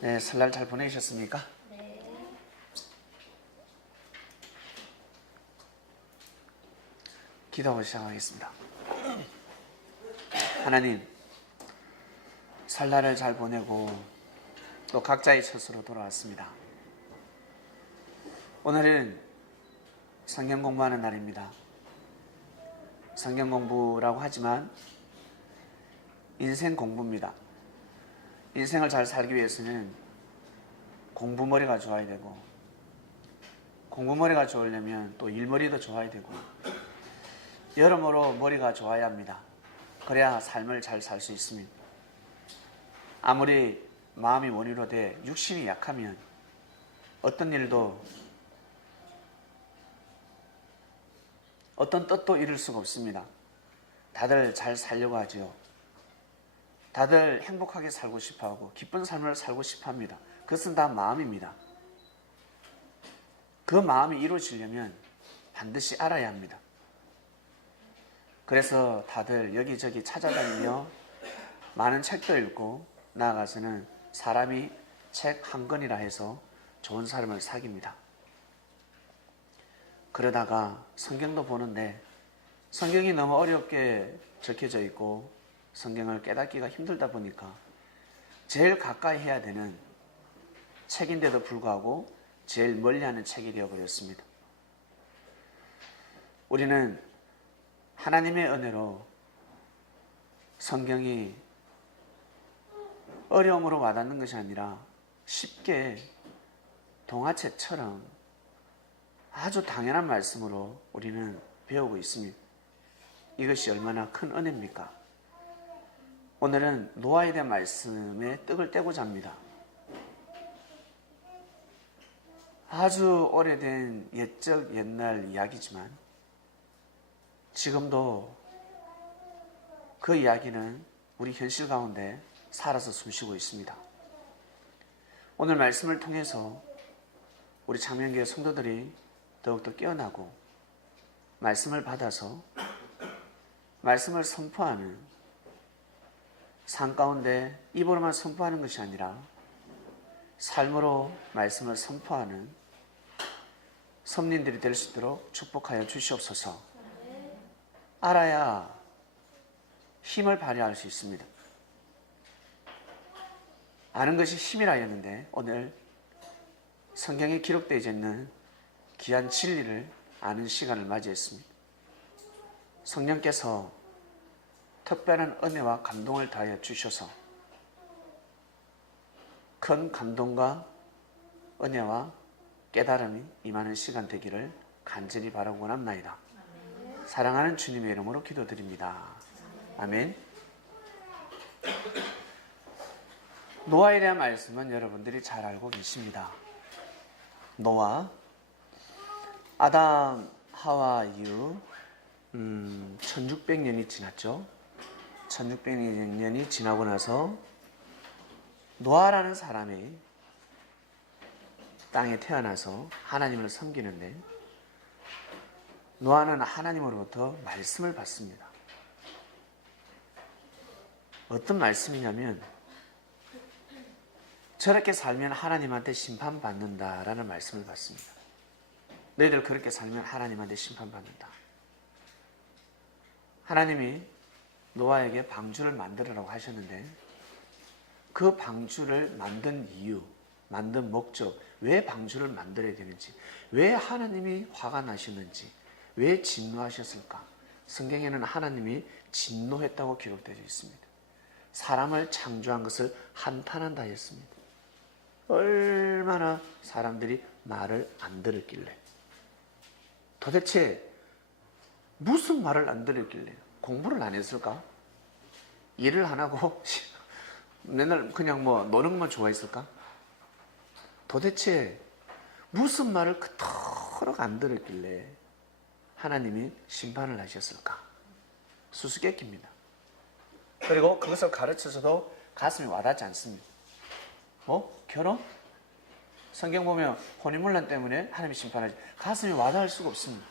네, 설날 잘 보내셨습니까? 네. 기도하고 시작하겠습니다. 하나님, 설날을 잘 보내고 또 각자의 처소로 돌아왔습니다. 오늘은 성경 공부하는 날입니다. 성경 공부라고 하지만 인생 공부입니다. 인생을 잘 살기 위해서는 공부머리가 좋아야 되고, 공부머리가 좋으려면 또 일머리도 좋아야 되고, 여러모로 머리가 좋아야 합니다. 그래야 삶을 잘 살 수 있습니다. 아무리 마음이 원이로 돼 육신이 약하면 어떤 일도, 어떤 뜻도 이룰 수가 없습니다. 다들 잘 살려고 하지요. 다들 행복하게 살고 싶어하고 기쁜 삶을 살고 싶어합니다. 그것은 다 마음입니다. 그 마음이 이루어지려면 반드시 알아야 합니다. 그래서 다들 여기저기 찾아다니며 많은 책도 읽고, 나아가서는 사람이 책 한 권이라 해서 좋은 사람을 사깁니다. 그러다가 성경도 보는데 성경이 너무 어렵게 적혀져 있고 성경을 깨닫기가 힘들다 보니까 제일 가까이 해야 되는 책인데도 불구하고 제일 멀리하는 책이 되어버렸습니다. 우리는 하나님의 은혜로 성경이 어려움으로 와닿는 것이 아니라 쉽게 동화책처럼 아주 당연한 말씀으로 우리는 배우고 있습니다. 이것이 얼마나 큰 은혜입니까? 오늘은 노아에 대한 말씀에 떡을 떼고자 합니다. 아주 오래된 옛적 옛날 이야기지만 지금도 그 이야기는 우리 현실 가운데 살아서 숨쉬고 있습니다. 오늘 말씀을 통해서 우리 창명교회 성도들이 더욱더 깨어나고 말씀을 받아서 말씀을 선포하는, 삶 가운데 입으로만 선포하는 것이 아니라 삶으로 말씀을 선포하는 선민들이 될 수 있도록 축복하여 주시옵소서. 알아야 힘을 발휘할 수 있습니다. 아는 것이 힘이라 했는데 오늘 성경에 기록되어 있는 귀한 진리를 아는 시간을 맞이했습니다. 성령께서 특별한 은혜와 감동을 더하여 주셔서 큰 감동과 은혜와 깨달음이 임하는 시간 되기를 간절히 바라고 원합나이다. 사랑하는 주님의 이름으로 기도드립니다. 아멘. 노아에 대한 말씀은 여러분들이 잘 알고 계십니다. 노아, 아담, 하와 이후 1600년이 지났죠. 1600년이 지나고 나서 노아라는 사람이 땅에 태어나서 하나님을 섬기는데, 노아는 하나님으로부터 말씀을 받습니다. 어떤 말씀이냐면, 저렇게 살면 하나님한테 심판받는다라는 말씀을 받습니다. 너희들 그렇게 살면 하나님한테 심판받는다. 하나님이 노아에게 방주를 만들으라고 하셨는데, 그 방주를 만든 이유, 만든 목적, 왜 방주를 만들어야 되는지, 왜 하나님이 화가 나셨는지, 왜 진노하셨을까? 성경에는 하나님이 진노했다고 기록되어 있습니다. 사람을 창조한 것을 한탄한다 했습니다. 얼마나 사람들이 말을 안 들었길래, 도대체 무슨 말을 안 들었길래 공부를 안 했을까? 일을 안 하고 맨날 그냥 노는 것만 좋아했을까? 도대체 무슨 말을 그토록 안 들었길래 하나님이 심판을 하셨을까? 수수께끼입니다. 그리고 그것을 가르쳐서도 가슴이 와닿지 않습니다. 결혼? 성경 보면 혼인문란 때문에 하나님이 심판하지, 가슴이 와닿을 수가 없습니다.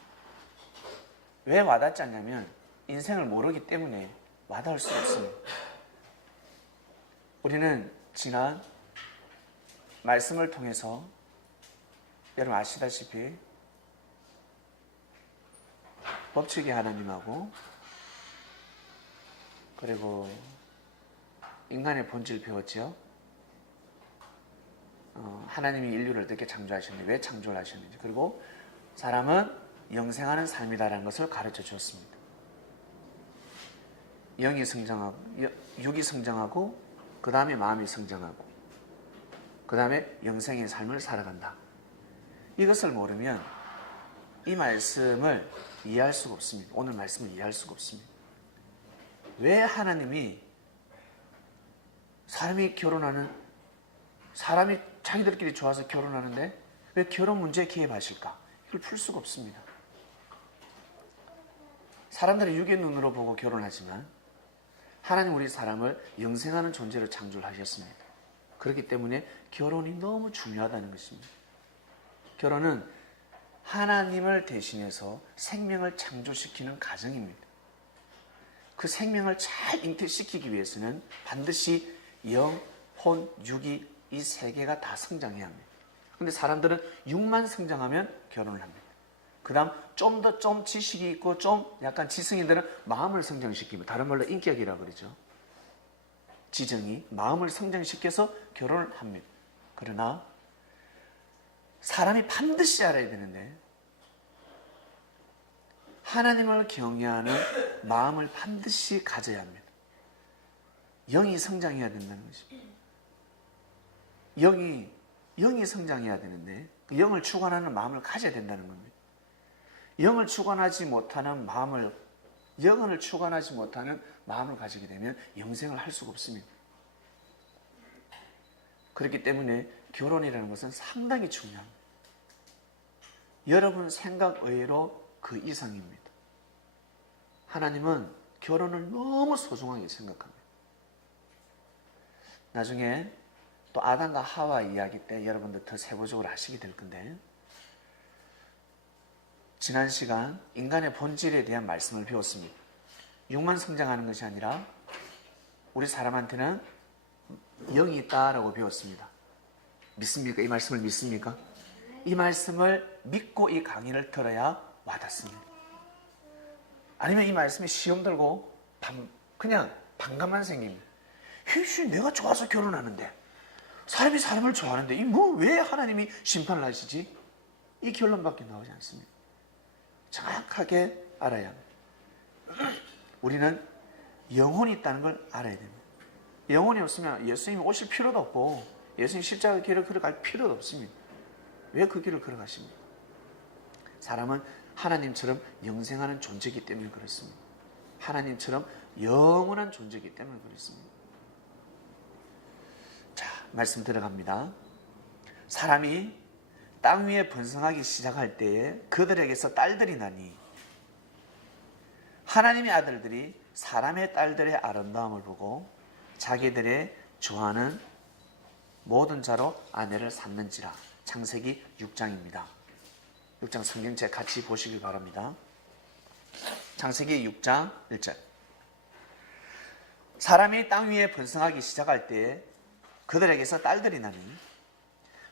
왜 와닿지 않냐면 인생을 모르기 때문에 와닿을 수가 없습니다. 우리는 지난 말씀을 통해서 여러분 아시다시피 법칙의 하나님하고 그리고 인간의 본질 배웠죠. 하나님이 인류를 어떻게 창조하셨는지, 왜 창조를 하셨는지, 그리고 사람은 영생하는 삶이라는 것을 가르쳐 주었습니다. 영이 성장하고, 육이 성장하고, 그 다음에 마음이 성장하고, 그 다음에 영생의 삶을 살아간다. 이것을 모르면 이 말씀을 이해할 수가 없습니다. 오늘 말씀을 이해할 수가 없습니다. 왜 하나님이 사람이 자기들끼리 좋아서 결혼하는데 왜 결혼 문제에 개입하실까? 이걸 풀 수가 없습니다. 사람들은 육의 눈으로 보고 결혼하지만 하나님 우리 사람을 영생하는 존재로 창조를 하셨습니다. 그렇기 때문에 결혼이 너무 중요하다는 것입니다. 결혼은 하나님을 대신해서 생명을 창조시키는 가정입니다. 그 생명을 잘 잉태시키기 위해서는 반드시 영, 혼, 육이 이 세 개가 다 성장해야 합니다. 그런데 사람들은 육만 성장하면 결혼을 합니다. 그 다음 좀 지식이 있고 좀 약간 지성인들은 마음을 성장시킵니다. 다른 말로 인격이라고 그러죠. 지정이 마음을 성장시켜서 결혼을 합니다. 그러나 사람이 반드시 알아야 되는데 하나님을 경외하는 마음을 반드시 가져야 합니다. 영이 성장해야 된다는 것입니다. 영이 성장해야 되는데 영을 주관하는 마음을 가져야 된다는 겁니다. 영을 주관하지 못하는 마음을 가지게 되면 영생을 할 수가 없습니다. 그렇기 때문에 결혼이라는 것은 상당히 중요합니다. 여러분 생각 외로 그 이상입니다. 하나님은 결혼을 너무 소중하게 생각합니다. 나중에 또 아담과 하와 이야기 때 여러분들 더 세부적으로 아시게 될 건데, 지난 시간 인간의 본질에 대한 말씀을 배웠습니다. 육만 성장하는 것이 아니라 우리 사람한테는 영이 있다라고 배웠습니다. 믿습니까? 이 말씀을 믿습니까? 이 말씀을 믿고 이 강의를 들어야 와닿습니다. 아니면 이 말씀에 시험 들고 그냥 반감만 생깁니다. 내가 좋아서 결혼하는데, 사람이 사람을 좋아하는데 왜 하나님이 심판을 하시지? 이 결론밖에 나오지 않습니다. 정확하게 알아야 합니다. 우리는 영혼이 있다는 걸 알아야 됩니다. 영혼이 없으면 예수님이 오실 필요도 없고 예수님 십자가 길을 걸어갈 필요도 없습니다. 왜 그 길을 걸어가십니까? 사람은 하나님처럼 영생하는 존재이기 때문에 그렇습니다. 하나님처럼 영원한 존재이기 때문에 그렇습니다. 자, 말씀 들어갑니다. 사람이 땅 위에 번성하기 시작할 때에 그들에게서 딸들이 나니 하나님의 아들들이 사람의 딸들의 아름다움을 보고 자기들의 좋아하는 모든 자로 아내를 삼는지라. 창세기 6장입니다. 6장 성경책 같이 보시길 바랍니다. 창세기 6장 1절. 사람이 땅 위에 번성하기 시작할 때에 그들에게서 딸들이 나니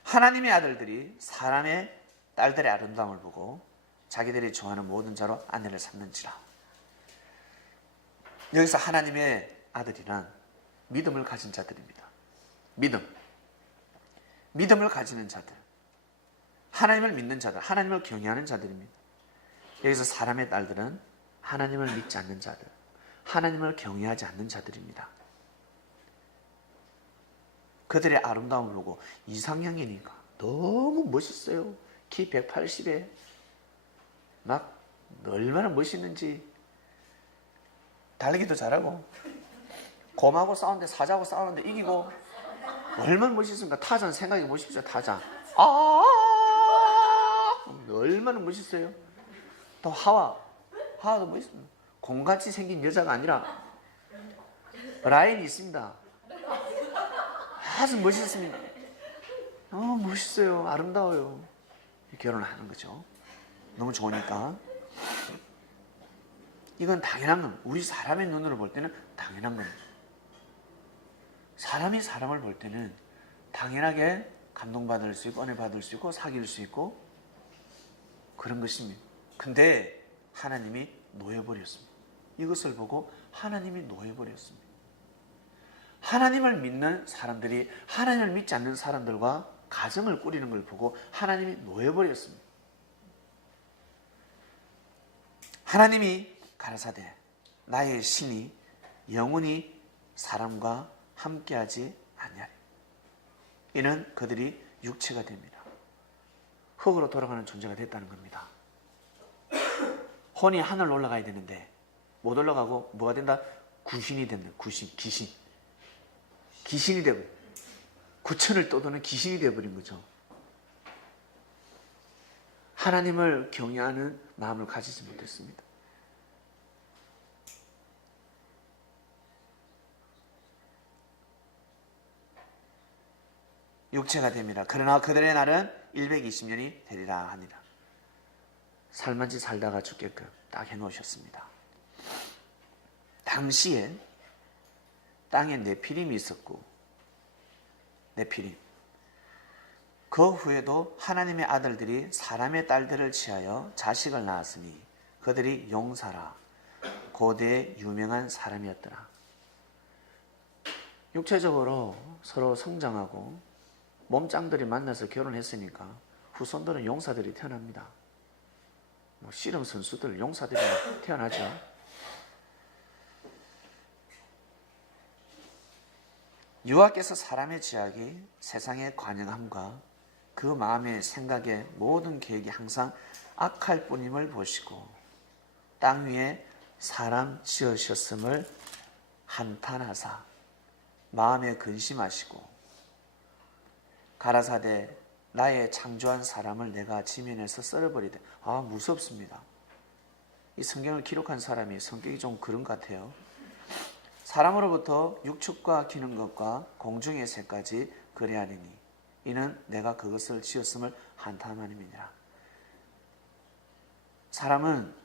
하나님의 아들들이 사람의 딸들의 아름다움을 보고 자기들이 좋아하는 모든 자로 아내를 삼는지라. 여기서 하나님의 아들이란 믿음을 가진 자들입니다. 믿음을 가지는 자들, 하나님을 믿는 자들, 하나님을 경외하는 자들입니다. 여기서 사람의 딸들은 하나님을 믿지 않는 자들, 하나님을 경외하지 않는 자들입니다. 그들의 아름다움을 보고 이상형이니까 너무 멋있어요. 키 180에 막 얼마나 멋있는지, 달리기도 잘하고 곰하고 싸우는데 사자하고 싸우는데 이기고 얼마나 멋있습니까? 타잔 생각해 보십시오. 타잔 얼마나 멋있어요. 또 하와도 멋있습니다. 곰같이 생긴 여자가 아니라 라인이 있습니다. 아주 멋있습니다. 멋있어요. 아름다워요. 결혼을 하는 거죠. 너무 좋으니까. 이건 당연한 겁니다. 우리 사람의 눈으로 볼 때는 당연한 겁니다. 사람이 사람을 볼 때는 당연하게 감동받을 수 있고 은혜 받을 수 있고 사귈 수 있고 그런 것입니다. 근데 하나님이 놓여버렸습니다. 이것을 보고 하나님이 놓여버렸습니다. 하나님을 믿는 사람들이 하나님을 믿지 않는 사람들과 가정을 꾸리는 걸 보고 하나님이 놓여버렸습니다. 하나님이 가라사대 나의 신이 영원히 사람과 함께하지 아니하리. 이는 그들이 육체가 됩니다. 흙으로 돌아가는 존재가 됐다는 겁니다. 혼이 하늘 올라가야 되는데 못 올라가고 뭐가 된다? 구신이 된다. 귀신이 되고 구천을 떠도는 귀신이 되어버린 거죠. 하나님을 경외하는 마음을 가지지 못했습니다. 육체가 됩니다. 그러나 그들의 날은 120년이 되리라 하니라. 살만치 살다가 죽게끔 딱 해놓으셨습니다. 당시에 땅에 네피림이 있었고 네피림. 그 후에도 하나님의 아들들이 사람의 딸들을 취하여 자식을 낳았으니 그들이 용사라 고대의 유명한 사람이었더라. 육체적으로 서로 성장하고 몸짱들이 만나서 결혼했으니까 후손들은 용사들이 태어납니다. 씨름 선수들 용사들이 태어나죠. 여호와께서 사람의 지악이 세상의 관영함과 그 마음의 생각의 모든 계획이 항상 악할 뿐임을 보시고 땅 위에 사람 지으셨음을 한탄하사 마음에 근심하시고 가라사대 나의 창조한 사람을 내가 지면에서 썰어버리되. 무섭습니다. 이 성경을 기록한 사람이 성격이 좀 그런 것 같아요. 사람으로부터 육축과 기는 것과 공중의 새까지 그래하리니 이는 내가 그것을 지었음을 한탄함이니라. 사람은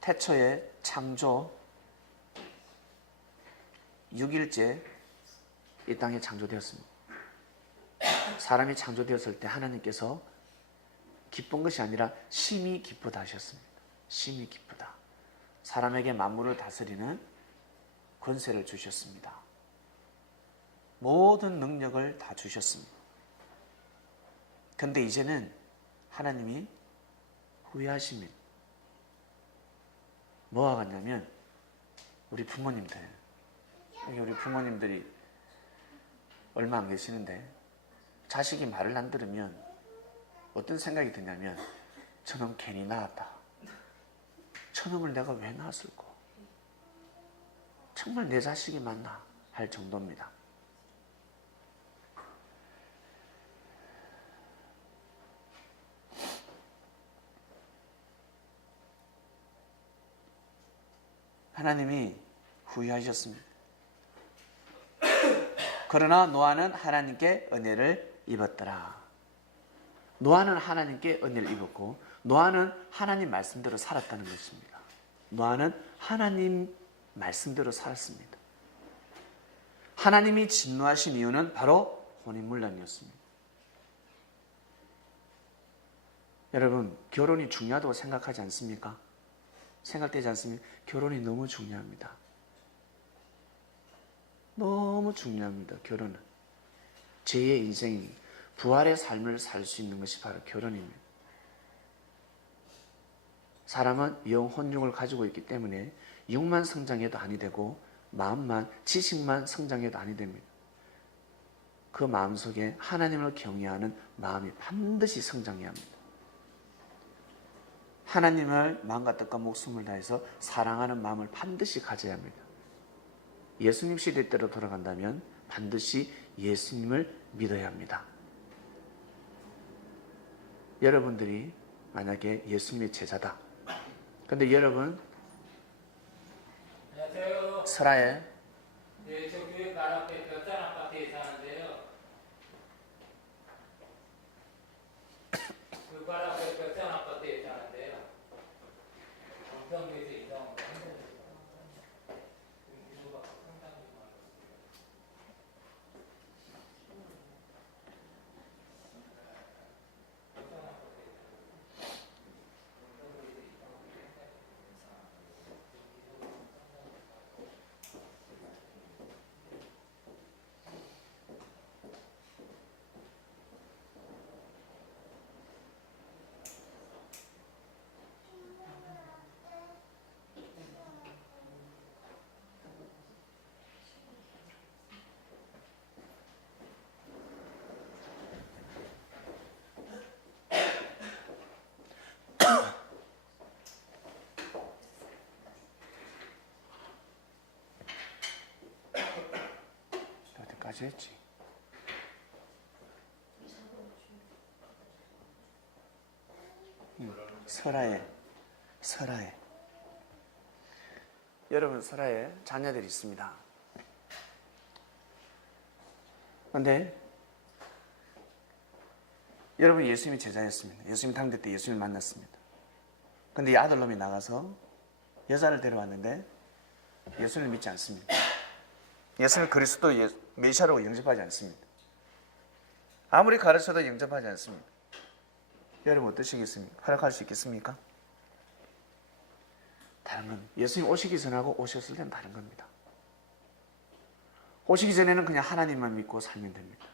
태초에 창조 6일째 이 땅에 창조되었습니다. 사람이 창조되었을 때 하나님께서 기쁜 것이 아니라 심히 기쁘다 하셨습니다. 심히 기쁘다. 사람에게 만물을 다스리는 권세를 주셨습니다. 모든 능력을 다 주셨습니다. 그런데 이제는 하나님이 후회하십니다. 뭐와 같냐면 우리 부모님들, 여기 우리 부모님들이 얼마 안 계시는데 자식이 말을 안 들으면 어떤 생각이 드냐면 저놈 괜히 낳았다. 저놈을 내가 왜 낳았을까? 정말 내 자식이 맞나 할 정도입니다. 하나님이 후회하셨습니다. 그러나 노아는 하나님께 은혜를 입었더라. 노아는 하나님께 은혜를 입었고 노아는 하나님 말씀대로 살았다는 것입니다. 노아는 하나님 말씀대로 살았습니다. 하나님이 진노하신 이유는 바로 혼인문란이었습니다. 여러분, 결혼이 중요하다고 생각하지 않습니까? 생각되지 않습니까? 결혼이 너무 중요합니다. 너무 중요합니다. 결혼은 제2의 인생, 부활의 삶을 살 수 있는 것이 바로 결혼입니다. 사람은 영혼육을 가지고 있기 때문에 육만 성장해도 아니 되고 마음만, 지식만 성장해도 아니 됩니다. 그 마음속에 하나님을 경외하는 마음이 반드시 성장해야 합니다. 하나님을 마음과 뜻과 목숨을 다해서 사랑하는 마음을 반드시 가져야 합니다. 예수님 시대 때로 돌아간다면 반드시 예수님을 믿어야 합니다. 여러분들이 만약에 예수님의 제자다. 그런데 여러분 안녕하세요. 설아에 네, 저 교회 말 앞에 별산 아파트에 사는데요. 그 말 앞에 별산 아파트에 사는데요. 경상도에서 이사 온 인구가 상당히 많았어요. 어제 했지. 설아에. 여러분 설아에 자녀들이 있습니다. 그런데 여러분 예수님이 제자였습니다. 예수님 당대 때 예수님을 만났습니다. 근데 이 아들놈이 나가서 여자를 데려왔는데 예수님을 믿지 않습니다. 예수님을 그리스도 메시아라고 영접하지 않습니다. 아무리 가르쳐도 영접하지 않습니다. 여러분 어떠시겠습니까? 허락할 수 있겠습니까? 다른 건 예수님 오시기 전하고 오셨을 때는 다른 겁니다. 오시기 전에는 그냥 하나님만 믿고 살면 됩니다.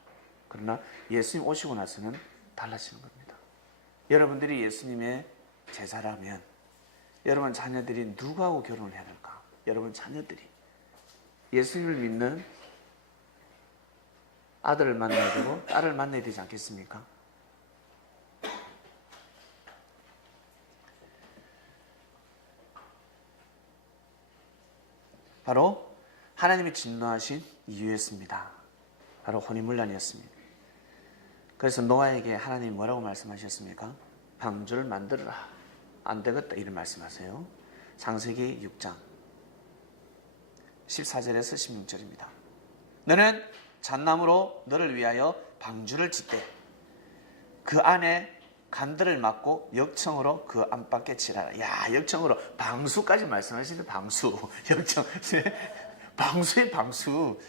그러나 예수님 오시고 나서는 달라지는 겁니다. 여러분들이 예수님의 제자라면 여러분 자녀들이 누구하고 결혼을 해야 할까? 여러분 자녀들이 예수님을 믿는 아들을 만나야 되고 딸을 만나야 되지 않겠습니까? 바로 하나님이 진노하신 이유였습니다. 바로 혼인문란이었습니다. 그래서 노아에게 하나님이 뭐라고 말씀하셨습니까? 방주를 만들어라. 안 되겠다 이런 말씀하세요. 창세기 6장 14절에서 16절입니다. 너는 잣나무로 너를 위하여 방주를 짓되 그 안에 간들을 막고 역청으로 그 안팎에 칠하라. 야, 역청으로 방수까지 말씀하시는데 방수, 역청, 방수의 방수.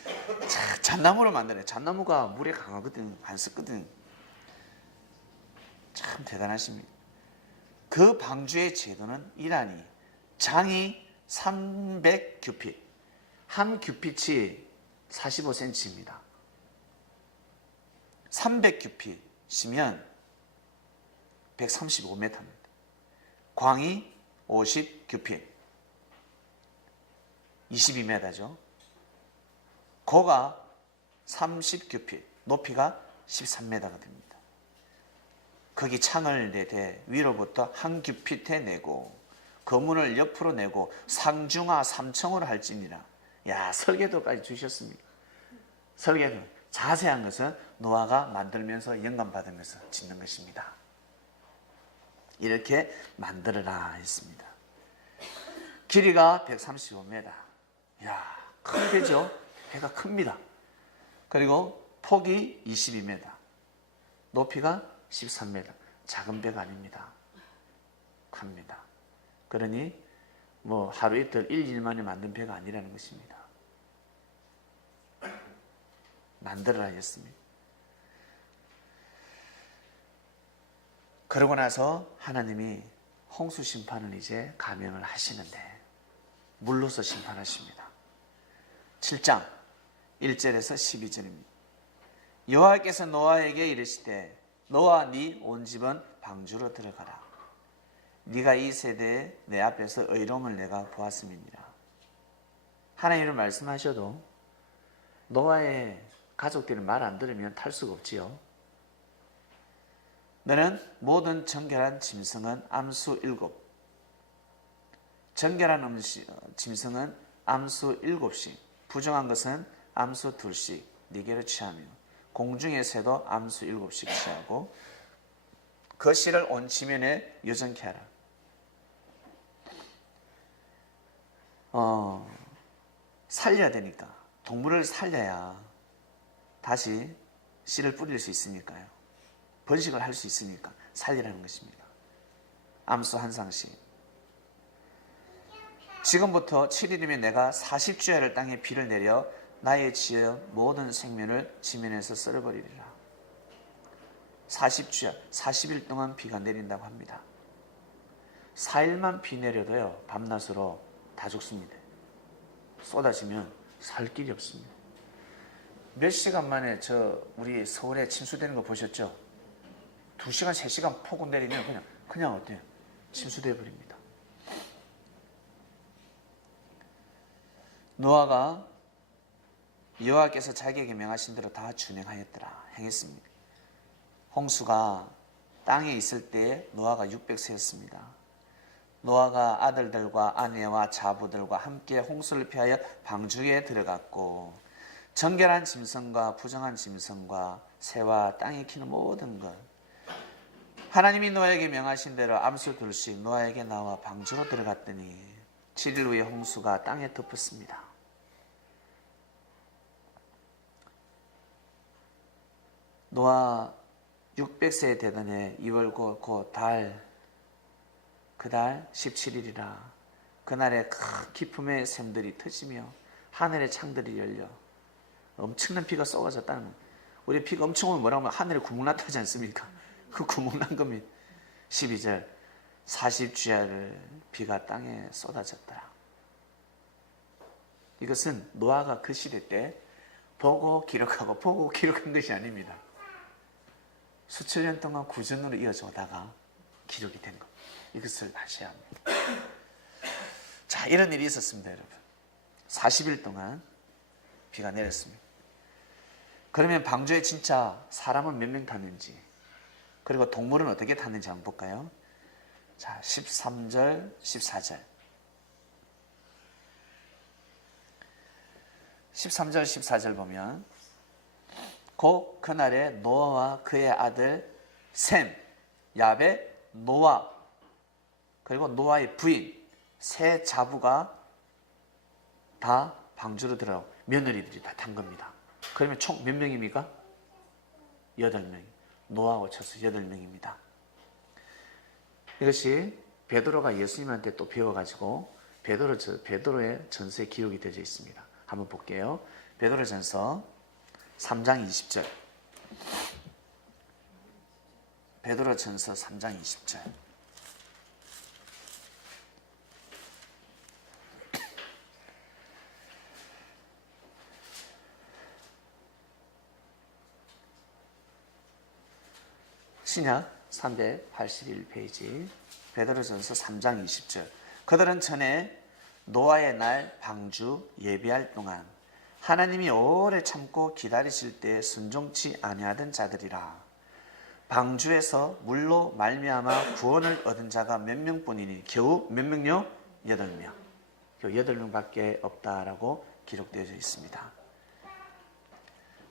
자, 잣나무로 만드네. 잣나무가 물에 강하거든, 안 썩거든. 참 대단하십니다. 그 방주의 제도는 이라니 장이 300규핏, 한 규핏이 45cm입니다. 300규핏이면 135m입니다. 광이 50규핏, 22m죠. 고가 30규핏, 높이가 13m가 됩니다. 거기 창을 내되 위로부터 한 규핏에 내고 거문을 옆으로 내고 상중하 3청으로 할지니라. 야, 설계도까지 주셨습니다. 설계도 자세한 것은 노아가 만들면서 영감받으면서 짓는 것입니다. 이렇게 만들어라 했습니다. 길이가 135m. 야, 큰 배죠? 배가 큽니다. 그리고 폭이 22m. 높이가 13m. 작은 배가 아닙니다. 큽니다. 그러니 뭐 하루 이틀 1일 만에 만든 배가 아니라는 것입니다. 만들어라 했습니다. 그러고 나서 하나님이 홍수 심판을 이제 감행을 하시는데 물로서 심판하십니다. 7장 1절에서 12절입니다. 여호와께서 노아에게 이르시되 너와 네 온 집은 방주로 들어가라. 네가 이 세대에 내 앞에서 의로움을 내가 보았음이니라. 하나님을 말씀하셔도 노아의 가족들이 말 안 들으면 탈 수가 없지요. 너는 모든 정결한 짐승은 암수 7, 정결한 짐승은 암수 7씩, 부정한 것은 암수 2씩 네개로 취하며 공중의 새도 암수 7씩 취하고 그 씨를 온 지면에 여전케 하라. 살려야 되니까, 동물을 살려야 다시 씨를 뿌릴 수 있으니까요. 번식을 할 수 있으니까 살리라는 것입니다. 암수 한 쌍씩. 지금부터 7일이면 내가 40주야를 땅에 비를 내려 나의 지어 모든 생명을 지면에서 썰어버리리라. 40주야, 40일 동안 비가 내린다고 합니다. 4일만 비 내려도요, 밤낮으로 다 죽습니다. 쏟아지면 살 길이 없습니다. 몇 시간 만에 우리 서울에 침수되는 거 보셨죠? 2시간, 3시간 폭우 내리면 그냥 어때요? 침수되어 버립니다. 노아가 여호와께서 자기에게 명하신 대로 다 준행하였더라, 행했습니다. 홍수가 땅에 있을 때에 노아가 600세였습니다. 노아가 아들들과 아내와 자부들과 함께 홍수를 피하여 방주에 들어갔고 정결한 짐승과 부정한 짐승과 새와 땅에 키는 모든 것, 하나님이 노아에게 명하신 대로 암수 둘씩 노아에게 나와 방주로 들어갔더니 7일 후에 홍수가 땅에 덮었습니다. 노아 600세 되던 해 2월 그달 17일이라 그날에 큰 기품의 샘들이 터지며 하늘의 창들이 열려 엄청난 비가 쏟아졌다는 거예요. 우리 비가 엄청 오면 뭐라고 하면 하늘에 구멍 났다 하지 않습니까? 그 구멍 난 겁니다. 12절 40주야를 비가 땅에 쏟아졌더라. 이것은 노아가 그 시대 때 보고 기록한 것이 아닙니다. 수천 년 동안 구전으로 이어져 오다가 기록이 된 것. 이것을 아셔야 합니다. 자, 이런 일이 있었습니다, 여러분. 40일 동안 비가 내렸습니다. 그러면 방주에 진짜 사람은 몇 명 탔는지, 그리고 동물은 어떻게 탔는지 한번 볼까요? 자, 13절, 14절. 13절, 14절 보면 곧 그날에 노아와 그의 아들 셈, 야벳, 노아, 그리고 노아의 부인 세 자부가 다 방주로 들어가고 며느리들이 다 탄 겁니다. 그러면 총 몇 명입니까? 8명. 노아하고 쳐서 8명입니다. 이것이 베드로가 예수님한테 또 배워가지고 베드로의 전서에 기록이 되어 있습니다. 한번 볼게요. 베드로전서 3장 20절. 베드로전서 3장 20절. 신약 381페이지 베드로전서 3장 20절. 그들은 전에 노아의 날 방주 예비할 동안 하나님이 오래 참고 기다리실 때 순종치 아니하던 자들이라. 방주에서 물로 말미암아 구원을 얻은 자가 몇 명뿐이니 겨우 몇 명요? 8명. 겨우 8명밖에 없다라고 기록되어 있습니다.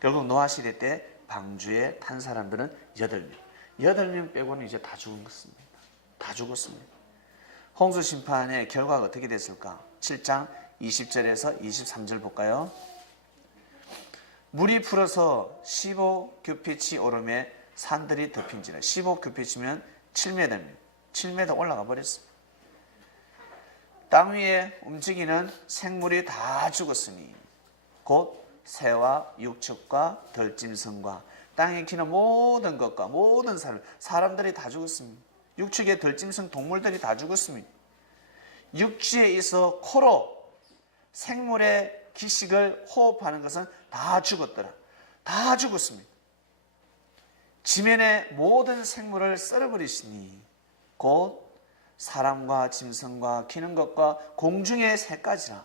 결국 노아 시대 때 방주에 탄 사람들은 8명. 8명 빼고는 이제 다 죽은 것입니다. 다 죽었습니다. 홍수 심판의 결과가 어떻게 됐을까? 7장 20절에서 23절 볼까요? 물이 풀어서 15규피치 오름에 산들이 덮인지라. 15규피치면 7m입니다. 7m 올라가 버렸습니다. 땅 위에 움직이는 생물이 다 죽었으니 곧 새와 육축과 들짐승과 땅에 키는 모든 것과 모든 사람들이 다 죽었습니다. 육축의 들짐승 동물들이 다 죽었습니다. 육지에 있어 코로 생물의 기식을 호흡하는 것은 다 죽었더라. 다 죽었습니다. 지면의 모든 생물을 썰어버리시니 곧 사람과 짐승과 기는 것과 공중의 새까지라.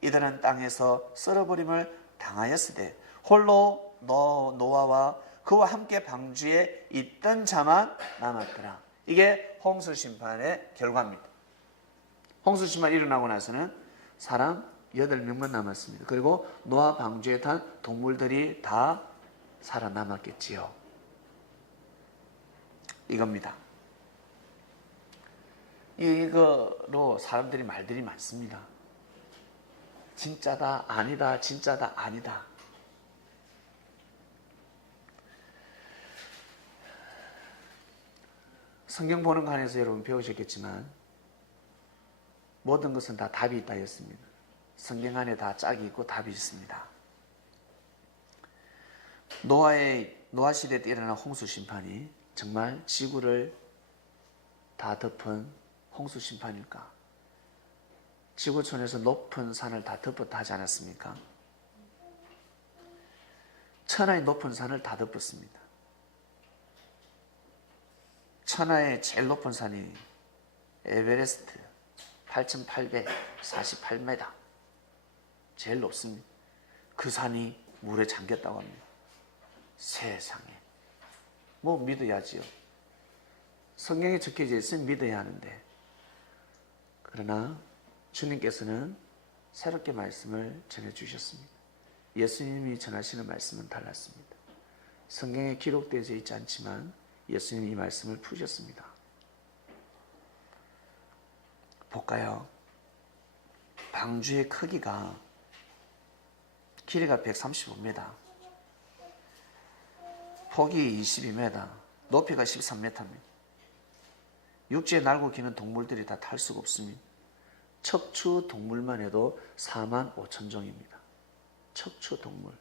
이들은 땅에서 썰어버림을 당하였으되 홀로 노아와 그와 함께 방주에 있던 자만 남았더라. 이게 홍수 심판의 결과입니다. 홍수 심판이 일어나고 나서는 사람 8명만 남았습니다. 그리고 노아 방주에 탄 동물들이 다 살아남았겠지요. 이겁니다. 이거로 사람들이 말들이 많습니다. 진짜다, 아니다, 진짜다, 아니다. 성경 보는 거 안에서 여러분 배우셨겠지만 모든 것은 다 답이 있다 했습니다. 성경 안에 다 짝이 있고 답이 있습니다. 노아 시대 때 일어난 홍수 심판이 정말 지구를 다 덮은 홍수 심판일까? 지구촌에서 높은 산을 다 덮었다 하지 않았습니까? 천하의 높은 산을 다 덮었습니다. 천하의 제일 높은 산이 에베레스트 8,848m 제일 높습니다. 그 산이 물에 잠겼다고 합니다. 세상에 뭐 믿어야지요. 성경에 적혀져 있으면 믿어야 하는데, 그러나 주님께서는 새롭게 말씀을 전해주셨습니다. 예수님이 전하시는 말씀은 달랐습니다. 성경에 기록되어 있지 않지만 예수님이 이 말씀을 푸셨습니다. 볼까요? 방주의 크기가 길이가 135m, 폭이 22m, 높이가 13m입니다. 육지에 날고 기는 동물들이 다 탈 수가 없습니다. 척추 동물만 해도 4만 5천 종입니다. 척추 동물.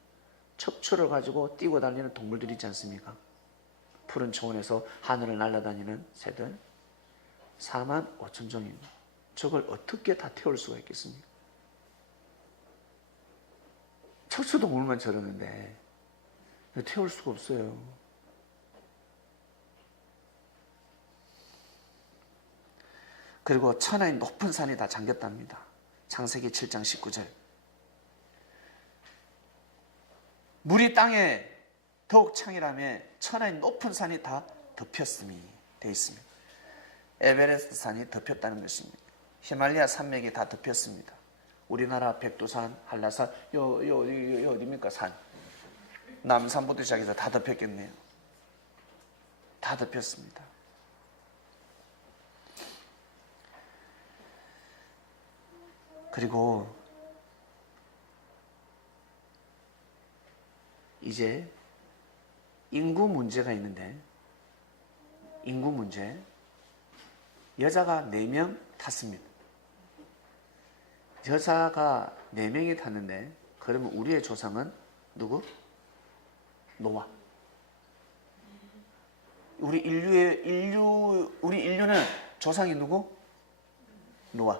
척추를 가지고 뛰고 다니는 동물들이 있지 않습니까? 푸른 초원에서 하늘을 날아다니는 새들 4만 5천 종입니다. 저걸 어떻게 다 태울 수가 있겠습니까? 척추 동물만 저러는데 태울 수가 없어요. 그리고 천하의 높은 산이 다 잠겼답니다. 창세기 7장 19절. 물이 땅에 더욱 창이라며 천하의 높은 산이 다 덮였음이 되어 있습니다. 에베레스트 산이 덮였다는 것입니다. 히말라야 산맥이 다 덮였습니다. 우리나라 백두산, 한라산, 요 어디입니까? 산. 남산부터 시작해서 다 덮였겠네요. 다 덮였습니다. 그리고 이제 인구 문제가 있는데, 인구 문제. 여자가 4명 탔습니다. 여자가 4명이 탔는데, 그러면 우리의 조상은 누구? 노아. 우리 인류는 조상이 누구? 노아.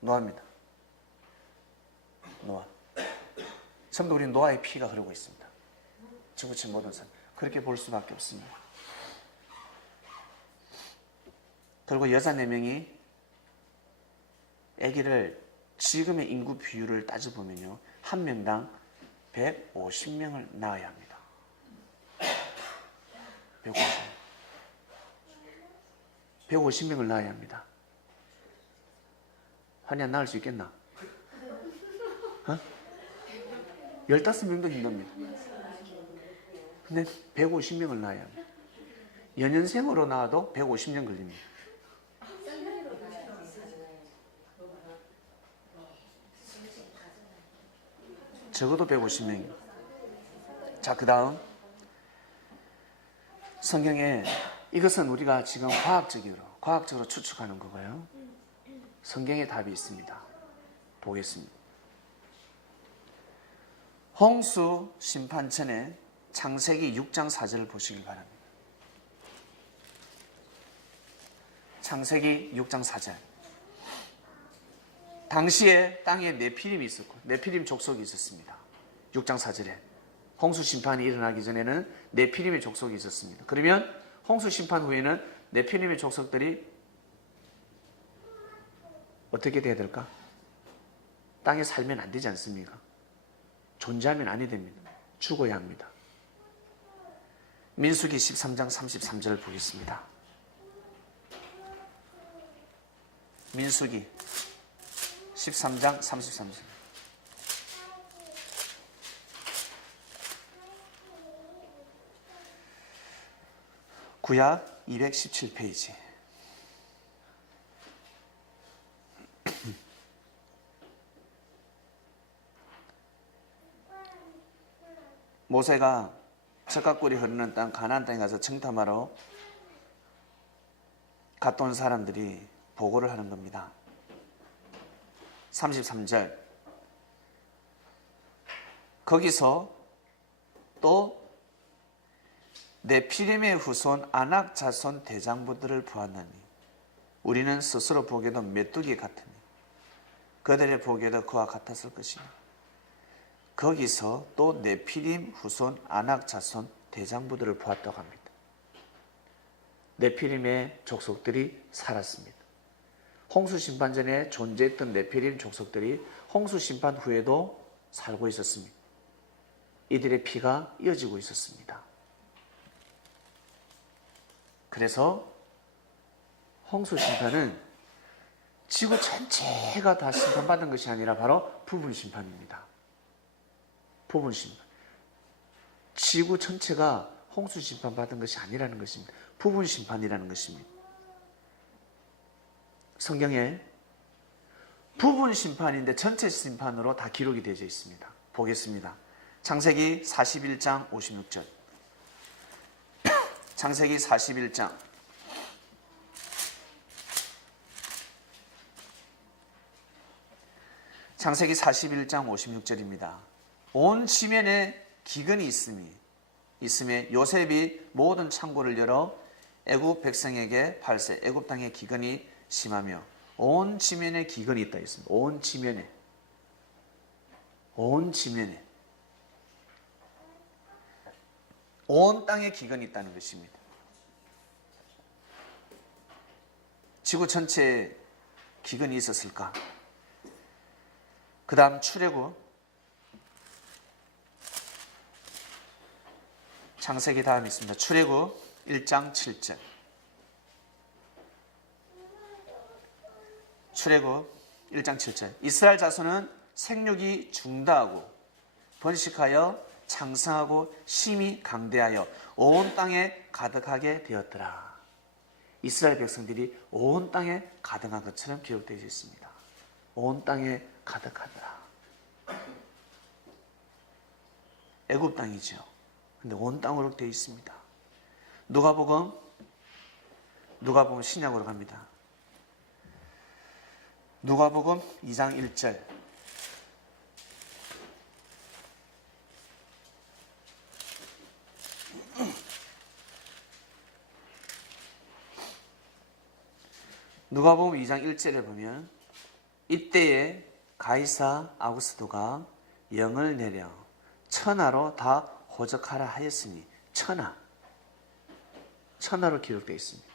노아입니다. 노아. 전부 우리 노아의 피가 흐르고 있습니다. 지구촌 모든 사람. 그렇게 볼 수밖에 없습니다. 그리고 여자 4명이 아기를 지금의 인구 비율을 따져보면요, 한 명당 150명을 낳아야 합니다. 150명을 낳아야 합니다. 환희야, 낳을 수 있겠나? 15명도 힘듭니다. 근데 150명을 낳아야 합니다. 연년생으로 낳아도 150년 걸립니다. 적어도 150명이요. 자, 그 다음 성경에, 이것은 우리가 지금 과학적으로 추측하는 거고요. 성경에 답이 있습니다. 보겠습니다. 홍수 심판 전에 창세기 6장 4절을 보시길 바랍니다. 창세기 6장 4절. 당시에 땅에 네피림이 있었고 네피림 족속이 있었습니다. 6장 4절에 홍수 심판이 일어나기 전에는 네피림의 족속이 있었습니다. 그러면 홍수 심판 후에는 네피림의 족속들이 어떻게 돼야 될까? 땅에 살면 안 되지 않습니까? 존재하면 아니 됩니다. 죽어야 합니다. 민수기 13장 33절을 보겠습니다. 민수기 13장 33절. 구약 217페이지. 모세가 젖가꿀이 흐르는 땅 가나안 땅에 가서 정탐하러 갔다 온 사람들이 보고를 하는 겁니다. 33절. 거기서 또 네피림의 후손 아낙 자손 대장부들을 보았나니 우리는 스스로 보기에도 메뚜기 같으니 그들의 보기에도 그와 같았을 것이니 거기서 또 네피림 후손 아낙 자손 대장부들을 보았다고 합니다. 네피림의 족속들이 살았습니다. 홍수 심판 전에 존재했던 네피림 족속들이 홍수 심판 후에도 살고 있었습니다. 이들의 피가 이어지고 있었습니다. 그래서 홍수 심판은 지구 전체가 다 심판받은 것이 아니라 바로 부분 심판입니다. 부분 심판. 지구 전체가 홍수 심판 받은 것이 아니라는 것입니다. 부분 심판이라는 것입니다. 성경에 부분 심판인데 전체 심판으로 다 기록이 되어 있습니다. 보겠습니다. 창세기 41장 56절. 창세기 41장 창세기 41장 56절입니다. 온 지면에 기근이 있음에 요셉이 모든 창고를 열어 애굽 백성에게 팔세. 애굽 땅에 기근이 심하며 온 지면에 기근이 있다 했습니다. 온 지면에. 온 땅에 기근이 있다는 것입니다. 지구 전체에 기근이 있었을까? 그 다음 출애굽 창세기 다음에 있습니다. 출애굽 1장 7절. 출애굽 1장 7절. 이스라엘 자손은 생육이 중다하고 번식하여 창성하고 심히 강대하여 온 땅에 가득하게 되었더라. 이스라엘 백성들이 온 땅에 가득한 것처럼 기록되어 있습니다. 온 땅에 가득하더라. 애굽 땅이죠. 근데 온 땅으로 되어 있습니다. 누가복음 신약으로 갑니다. 누가복음 2장 1절. 누가복음 2장 1절에 보면 이때에 가이사 아구스도가 영을 내려 천하로 다 호적하라 하였으니 천하로 기록되어 있습니다.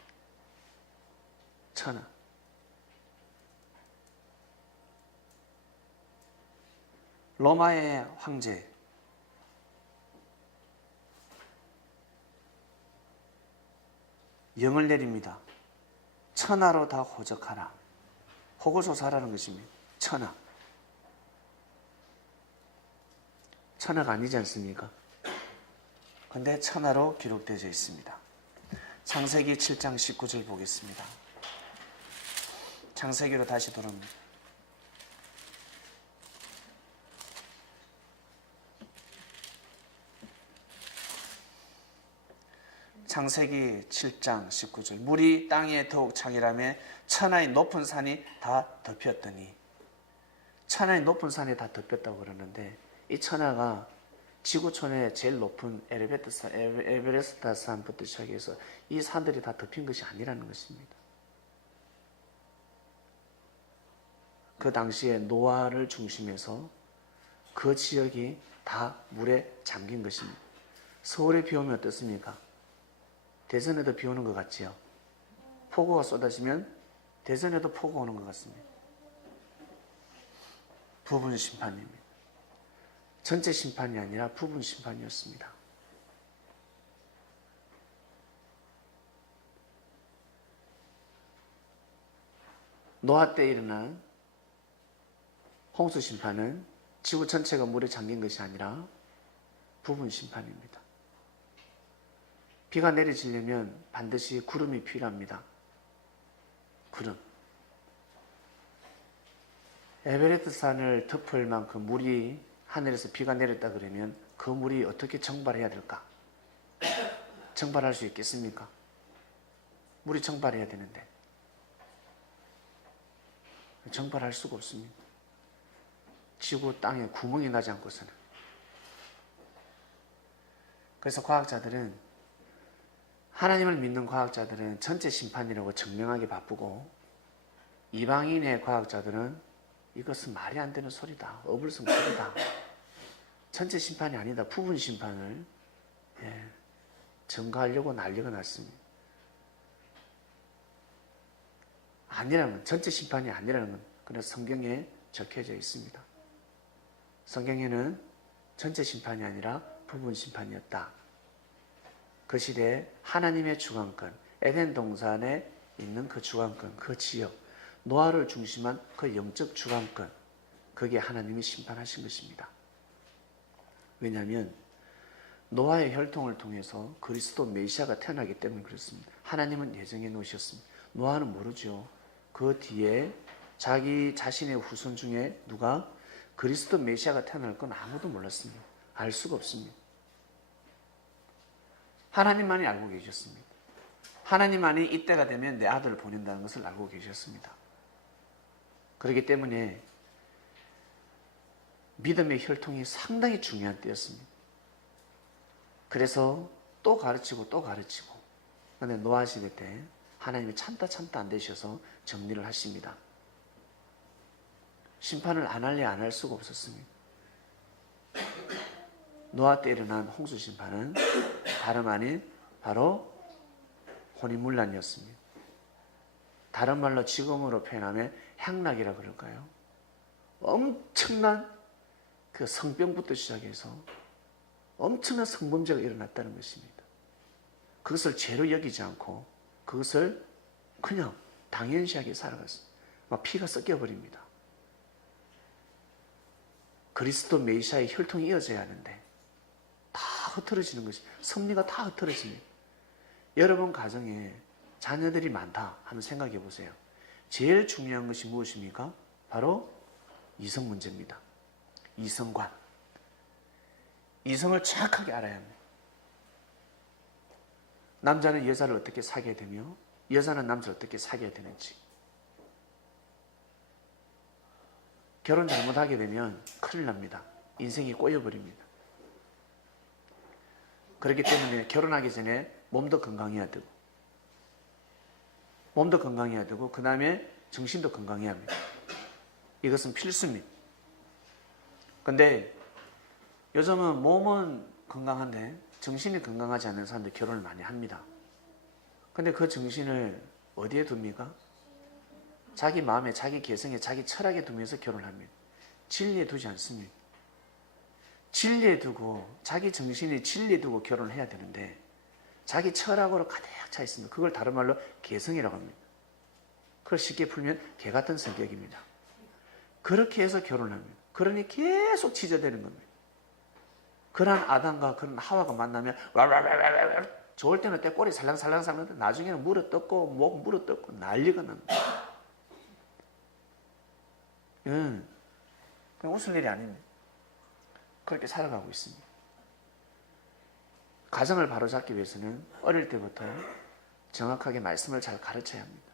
천하. 로마의 황제 영을 내립니다. 천하로 다 호적하라. 호고소사라는 것입니다. 천하가 아니지 않습니까? 근데 천하로 기록되어 있습니다. 창세기 7장 19절 보겠습니다. 창세기로 다시 돌아옵니다. 창세기 7장 19절. 물이 땅에 더욱 창이라며 천하의 높은 산이 다 덮였더니. 천하의 높은 산이 다 덮였다고 그러는데 이 천하가 지구촌의 제일 높은 에베레스트 산부터 시작해서 이 산들이 다 덮인 것이 아니라는 것입니다. 그 당시에 노아를 중심해서 그 지역이 다 물에 잠긴 것입니다. 서울에 비 오면 어떻습니까? 대전에도 비 오는 것 같지요? 폭우가 쏟아지면 대전에도 폭우 오는 것 같습니다. 부분 심판입니다. 전체 심판이 아니라 부분 심판이었습니다. 노아 때 일어난 홍수 심판은 지구 전체가 물에 잠긴 것이 아니라 부분 심판입니다. 비가 내려지려면 반드시 구름이 필요합니다. 구름. 에베레스트 산을 덮을 만큼 물이 하늘에서 비가 내렸다 그러면 그 물이 어떻게 증발해야 될까? 증발할 수 있겠습니까? 물이 증발해야 되는데 증발할 수가 없습니다. 지구 땅에 구멍이 나지 않고서는. 그래서 과학자들은, 하나님을 믿는 과학자들은 전체 심판이라고 증명하기 바쁘고 이방인의 과학자들은 이것은 말이 안 되는 소리다. 어불성 소리다. 전체 심판이 아니다. 부분 심판을 증거하려고 난리가 났습니다. 아니라는, 전체 심판이 아니라는 건 그래서 성경에 적혀져 있습니다. 성경에는 전체 심판이 아니라 부분 심판이었다. 그 시대에 하나님의 주관권, 에덴 동산에 있는 그 주관권, 그 지역, 노아를 중심한 그 영적 주관권, 그게 하나님이 심판하신 것입니다. 왜냐하면 노아의 혈통을 통해서 그리스도 메시아가 태어나기 때문에 그렇습니다. 하나님은 예정해 놓으셨습니다. 노아는 모르죠. 그 뒤에 자기 자신의 후손 중에 누가 그리스도 메시아가 태어날 건 아무도 몰랐습니다. 알 수가 없습니다. 하나님만이 알고 계셨습니다. 하나님만이 이때가 되면 내 아들을 보낸다는 것을 알고 계셨습니다. 그렇기 때문에 믿음의 혈통이 상당히 중요한 때였습니다. 그래서 또 가르치고 또 가르치고, 그런데 노아 시대 때 하나님이 참다 안 되셔서 정리를 하십니다. 심판을 안 할래 안 할 수가 없었습니다. 노아 때 일어난 홍수 심판은 다름 아닌 바로 혼인문란이었습니다. 다른 말로 지금으로 표현하면 향락이라 그럴까요? 엄청난 그 성병부터 시작해서 엄청난 성범죄가 일어났다는 것입니다. 그것을 죄로 여기지 않고 그것을 그냥 당연시하게 살아갔습니다. 막 피가 섞여버립니다. 그리스도 메시아의 혈통이 이어져야 하는데 다 흐트러지는 것이, 섭리가 다 흐트러집니다. 여러분 가정에 자녀들이 많다 하면 생각해 보세요. 제일 중요한 것이 무엇입니까? 바로 이성 문제입니다. 이성관. 이성을 정확하게 알아야 합니다. 남자는 여자를 어떻게 사귀어야 되며 여자는 남자를 어떻게 사귀어야 되는지. 결혼 잘못하게 되면 큰일 납니다. 인생이 꼬여버립니다. 그렇기 때문에 결혼하기 전에 몸도 건강해야 되고 그 다음에 정신도 건강해야 합니다. 이것은 필수입니다. 근데 요즘은 몸은 건강한데 정신이 건강하지 않은 사람들 결혼을 많이 합니다. 근데 그 정신을 어디에 둡니까? 자기 마음에, 자기 개성에, 자기 철학에 두면서 결혼을 합니다. 진리에 두지 않습니다. 진리에 두고, 자기 정신이 진리에 두고 결혼을 해야 되는데 자기 철학으로 가득 차 있습니다. 그걸 다른 말로 개성이라고 합니다. 그걸 쉽게 풀면 개 같은 성격입니다. 그렇게 해서 결혼을 합니다. 그러니 계속 지저대는 겁니다. 그런 아담과 그런 하와가 만나면 와와와와와 좋을 때는 때 꼬리 살랑살랑살랑, 나중에는 물어뜯고 목 물어뜯고 난리가 납니다. 그냥 웃을 일이 아닙니다. 그렇게 살아가고 있습니다. 가정을 바로잡기 위해서는 어릴 때부터 정확하게 말씀을 잘 가르쳐야 합니다.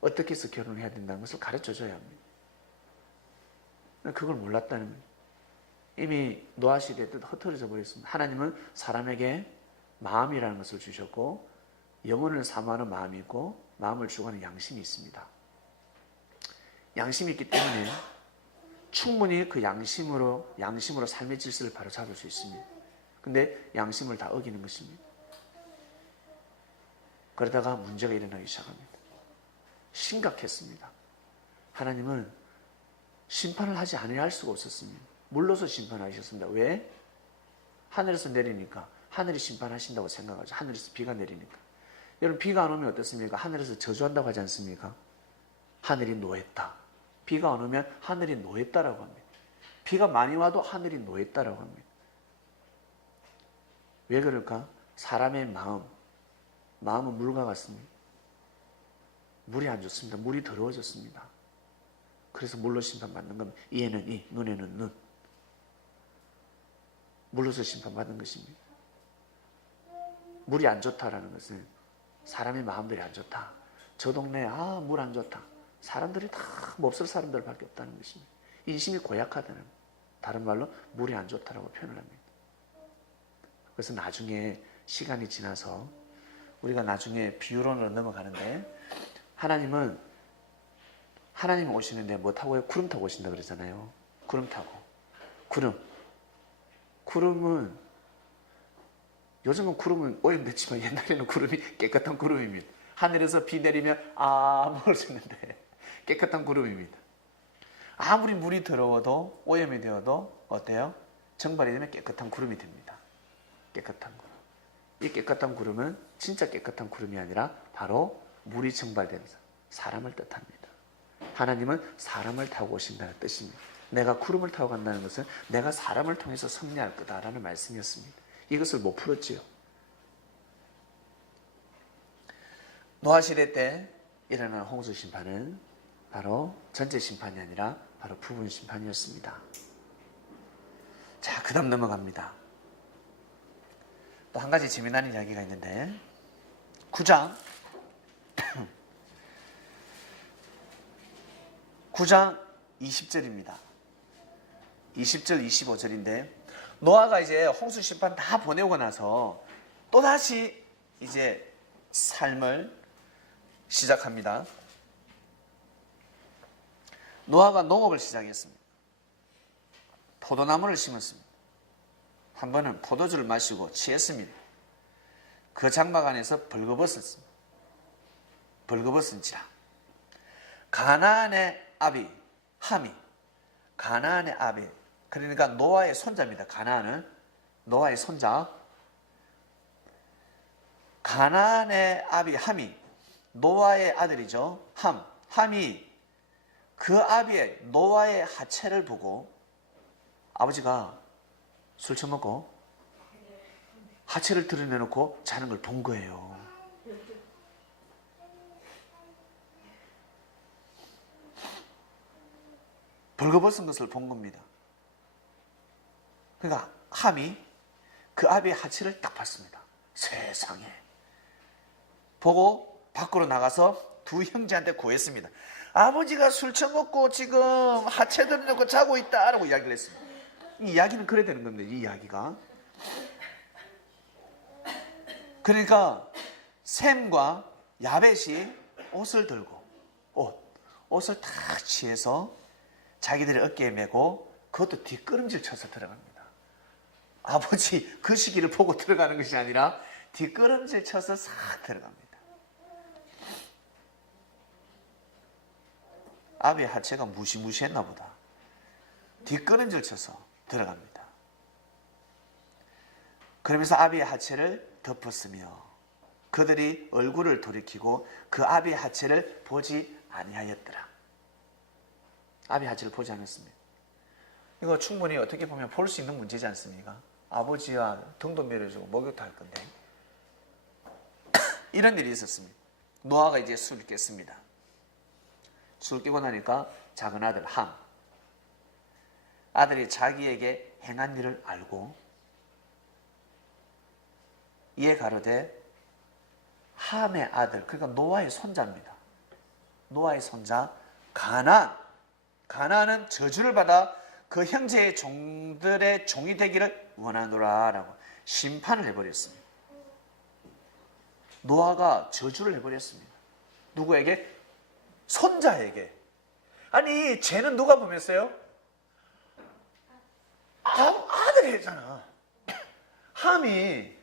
어떻게 해서 결혼을 해야 된다는 것을 가르쳐줘야 합니다. 그걸 몰랐다는 거예요. 이미 노아 시대에 흩어져 버렸습니다. 하나님은 사람에게 마음이라는 것을 주셨고 영혼을 사모하는 마음이 있고 마음을 주관하는 양심이 있습니다. 양심이 있기 때문에 충분히 그 양심으로 삶의 질서를 바로 잡을 수 있습니다. 근데 양심을 다 어기는 것입니다. 그러다가 문제가 일어나기 시작합니다. 심각했습니다. 하나님은 심판을 하지 않아야 할 수가 없었습니다. 물로서 심판하셨습니다. 왜? 하늘에서 내리니까 하늘이 심판하신다고 생각하죠. 하늘에서 비가 내리니까. 여러분 비가 안 오면 어떻습니까? 하늘에서 저주한다고 하지 않습니까? 하늘이 노했다. 비가 안 오면 하늘이 노했다라고 합니다. 비가 많이 와도 하늘이 노했다라고 합니다. 왜 그럴까? 사람의 마음은 물과 같습니다. 물이 안 좋습니다. 물이 더러워졌습니다. 그래서 물로 심판받는 겁니다. 이에는 이, 눈에는 눈. 물로서 심판받는 것입니다. 물이 안 좋다라는 것은 사람의 마음들이 안 좋다. 저 동네에 물 안 좋다. 사람들이 다 몹쓸 사람들밖에 없다는 것입니다. 인심이 고약하다는, 다른 말로 물이 안 좋다라고 표현을 합니다. 그래서 나중에 시간이 지나서 우리가 나중에 비유론으로 넘어가는데 하나님 오시는데 뭐 타고요? 구름 타고 오신다 그러잖아요. 구름 타고. 구름은 요즘은 구름은 오염됐지만 옛날에는 구름이 깨끗한 구름입니다. 하늘에서 비 내리면 먹을 수 있는데 깨끗한 구름입니다. 아무리 물이 더러워도 오염이 되어도 어때요? 정발이 되면 깨끗한 구름이 됩니다. 깨끗한 구름. 이 깨끗한 구름은 진짜 깨끗한 구름이 아니라 바로 물이 정발되는 사람을 뜻합니다. 하나님은 사람을 타고 오신다는 뜻입니다. 내가 구름을 타고 간다는 것은 내가 사람을 통해서 승리할 거다라는 말씀이었습니다. 이것을 못 풀었지요. 노아 시대 때 일어난 홍수 심판은 바로 전체 심판이 아니라 바로 부분 심판이었습니다. 자, 그 다음 넘어갑니다. 또 한 가지 재미나는 이야기가 있는데 9장 20절입니다. 20절 25절인데 노아가 이제 홍수 심판 다 보내고 나서 또다시 이제 삶을 시작합니다. 노아가 농업을 시작했습니다. 포도나무를 심었습니다. 한 번은 포도주를 마시고 취했습니다. 그 장막 안에서 벌거벗었습니다. 벌거벗은지라 가나안의 아비 함이, 가나안의 아비, 그러니까 노아의 손자입니다. 가나안은 노아의 손자. 가나안의 아비 함이 노아의 아들이죠. 함이 그 아비의 노아의 하체를 보고, 아버지가 술 처먹고 하체를 드러내놓고 자는 걸 본 거예요. 벌거벗은 것을 본 겁니다. 그러니까 함이 그 아비의 하체를 딱 봤습니다. 세상에. 보고 밖으로 나가서 두 형제한테 구했습니다. 아버지가 술 처먹고 지금 하체 드러내고 자고 있다라고 이야기를 했습니다. 이 이야기는 그래야 되는 겁니다. 이 이야기가. 그러니까 셈과 야벳이 옷을 들고 옷을 탁 취해서 자기들의 어깨에 메고 그것도 뒷걸음질 쳐서 들어갑니다. 아버지 그 시기를 보고 들어가는 것이 아니라 뒷걸음질 쳐서 싹 들어갑니다. 아비의 하체가 무시무시했나 보다. 뒷걸음질 쳐서 들어갑니다. 그러면서 아비의 하체를 덮었으며 그들이 얼굴을 돌이키고 그 아비의 하체를 보지 아니하였더라. 아비의 하체를 보지 않았습니다. 이거 충분히 어떻게 보면 볼 수 있는 문제지 않습니까? 아버지와 등도 밀어주고 목욕도 할 건데 이런 일이 있었습니다. 노아가 이제 술을 깼습니다. 술 깨고 나니까 작은 아들 함, 아들이 자기에게 행한 일을 알고 이에 가로되 함의 아들, 그러니까 노아의 손자입니다. 노아의 손자 가나안은 저주를 받아 그 형제의 종들의 종이 되기를 원하노라 라고 심판을 해버렸습니다. 노아가 저주를 해버렸습니다. 누구에게? 손자에게. 아니 쟤는 누가 보냈어요? 아들이 했잖아. 함이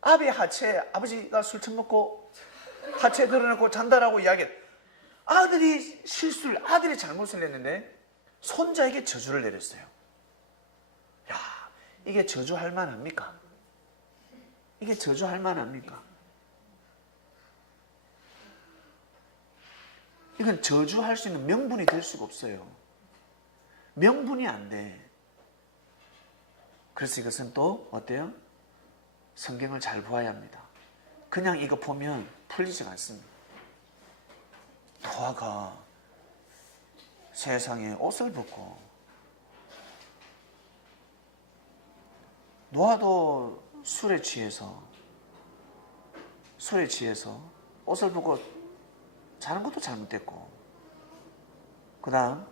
아비의 하체, 아버지가 술 처먹고 하체 드러내고 잔다라고 이야기해. 아들이 아들이 잘못을 했는데 손자에게 저주를 내렸어요. 야, 이게 저주할 만합니까? 이게 저주할 만합니까? 이건 저주할 수 있는 명분이 될 수가 없어요. 명분이 안 돼. 그래서 이것은 또 어때요? 성경을 잘 보아야 합니다. 그냥 이거 보면 풀리지가 않습니다. 노아가 세상에 옷을 벗고, 노아도 술에 취해서 옷을 벗고 자는 것도 잘못됐고, 그 다음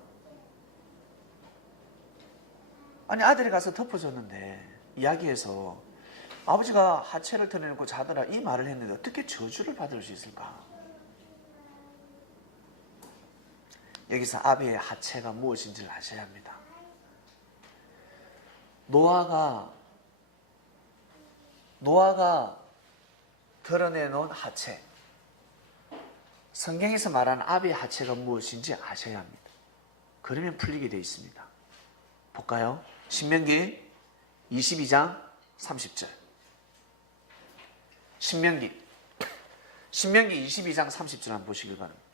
아니 아들이 가서 덮어줬는데 이야기에서 아버지가 하체를 드러내고 자더라 이 말을 했는데 어떻게 저주를 받을 수 있을까? 여기서 아비의 하체가 무엇인지를 아셔야 합니다. 노아가 드러내놓은 하체, 성경에서 말하는 아비의 하체가 무엇인지 아셔야 합니다. 그러면 풀리게 되어 있습니다. 볼까요? 신명기 22장 30절. 신명기 22장 30절 한번 보시길 바랍니다.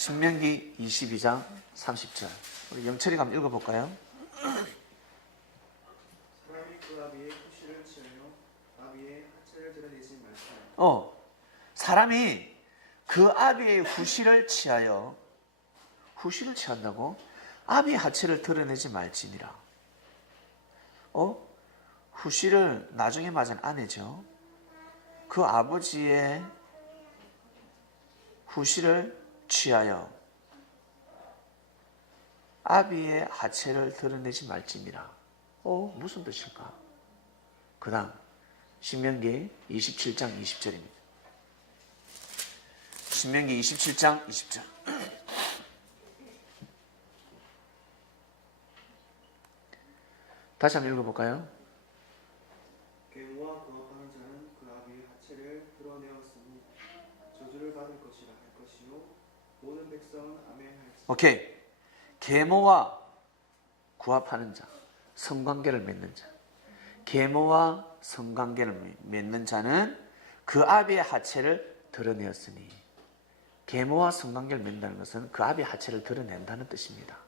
신명기 22장 30절. 우리 영철이가 한번 읽어볼까요? 사람이 그 아비의 후시를 취하여 아비의 하체를 드러내지 말지어다. 사람이 그 아비의 후시를 취하여, 후시를 취한다고? 아비의 하체를 드러내지 말지니라. 후시를 나중에 맞은 아내죠. 그 아버지의 후시를 취하여 아비의 하체를 드러내지 말지니라. 무슨 뜻일까? 그 다음 신명기 27장 20절입니다. 신명기 27장 20절. 다시 한번 읽어볼까요? 계모와 부합하는 자는 그 아비의 하체를 드러내었으니 저주를 받을 것이라 할 것이요 모든 백성은 아멘할지니라. 오케이. 계모와 구합하는 자, 성관계를 맺는 자. 계모와 성관계를 맺는 자는 그 아비의 하체를 드러내었으니, 계모와 성관계를 맺는다는 것은 그 아비의 하체를 드러낸다는 뜻입니다.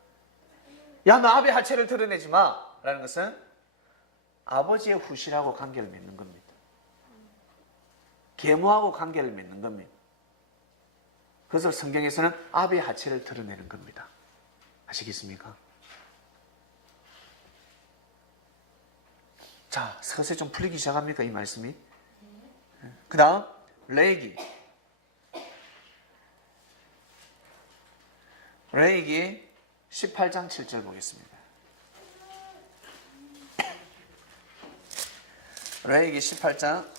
야, 너 아비의 하체를 드러내지 마! 라는 것은 아버지의 후시라고 관계를 맺는 겁니다. 계모하고 관계를 맺는 겁니다. 그래서 성경에서는 아비의 하체를 드러내는 겁니다. 아시겠습니까? 자, 서서히 좀 풀리기 시작합니까? 이 말씀이. 그 다음 레위기 18장 7절 보겠습니다. 레위기 18장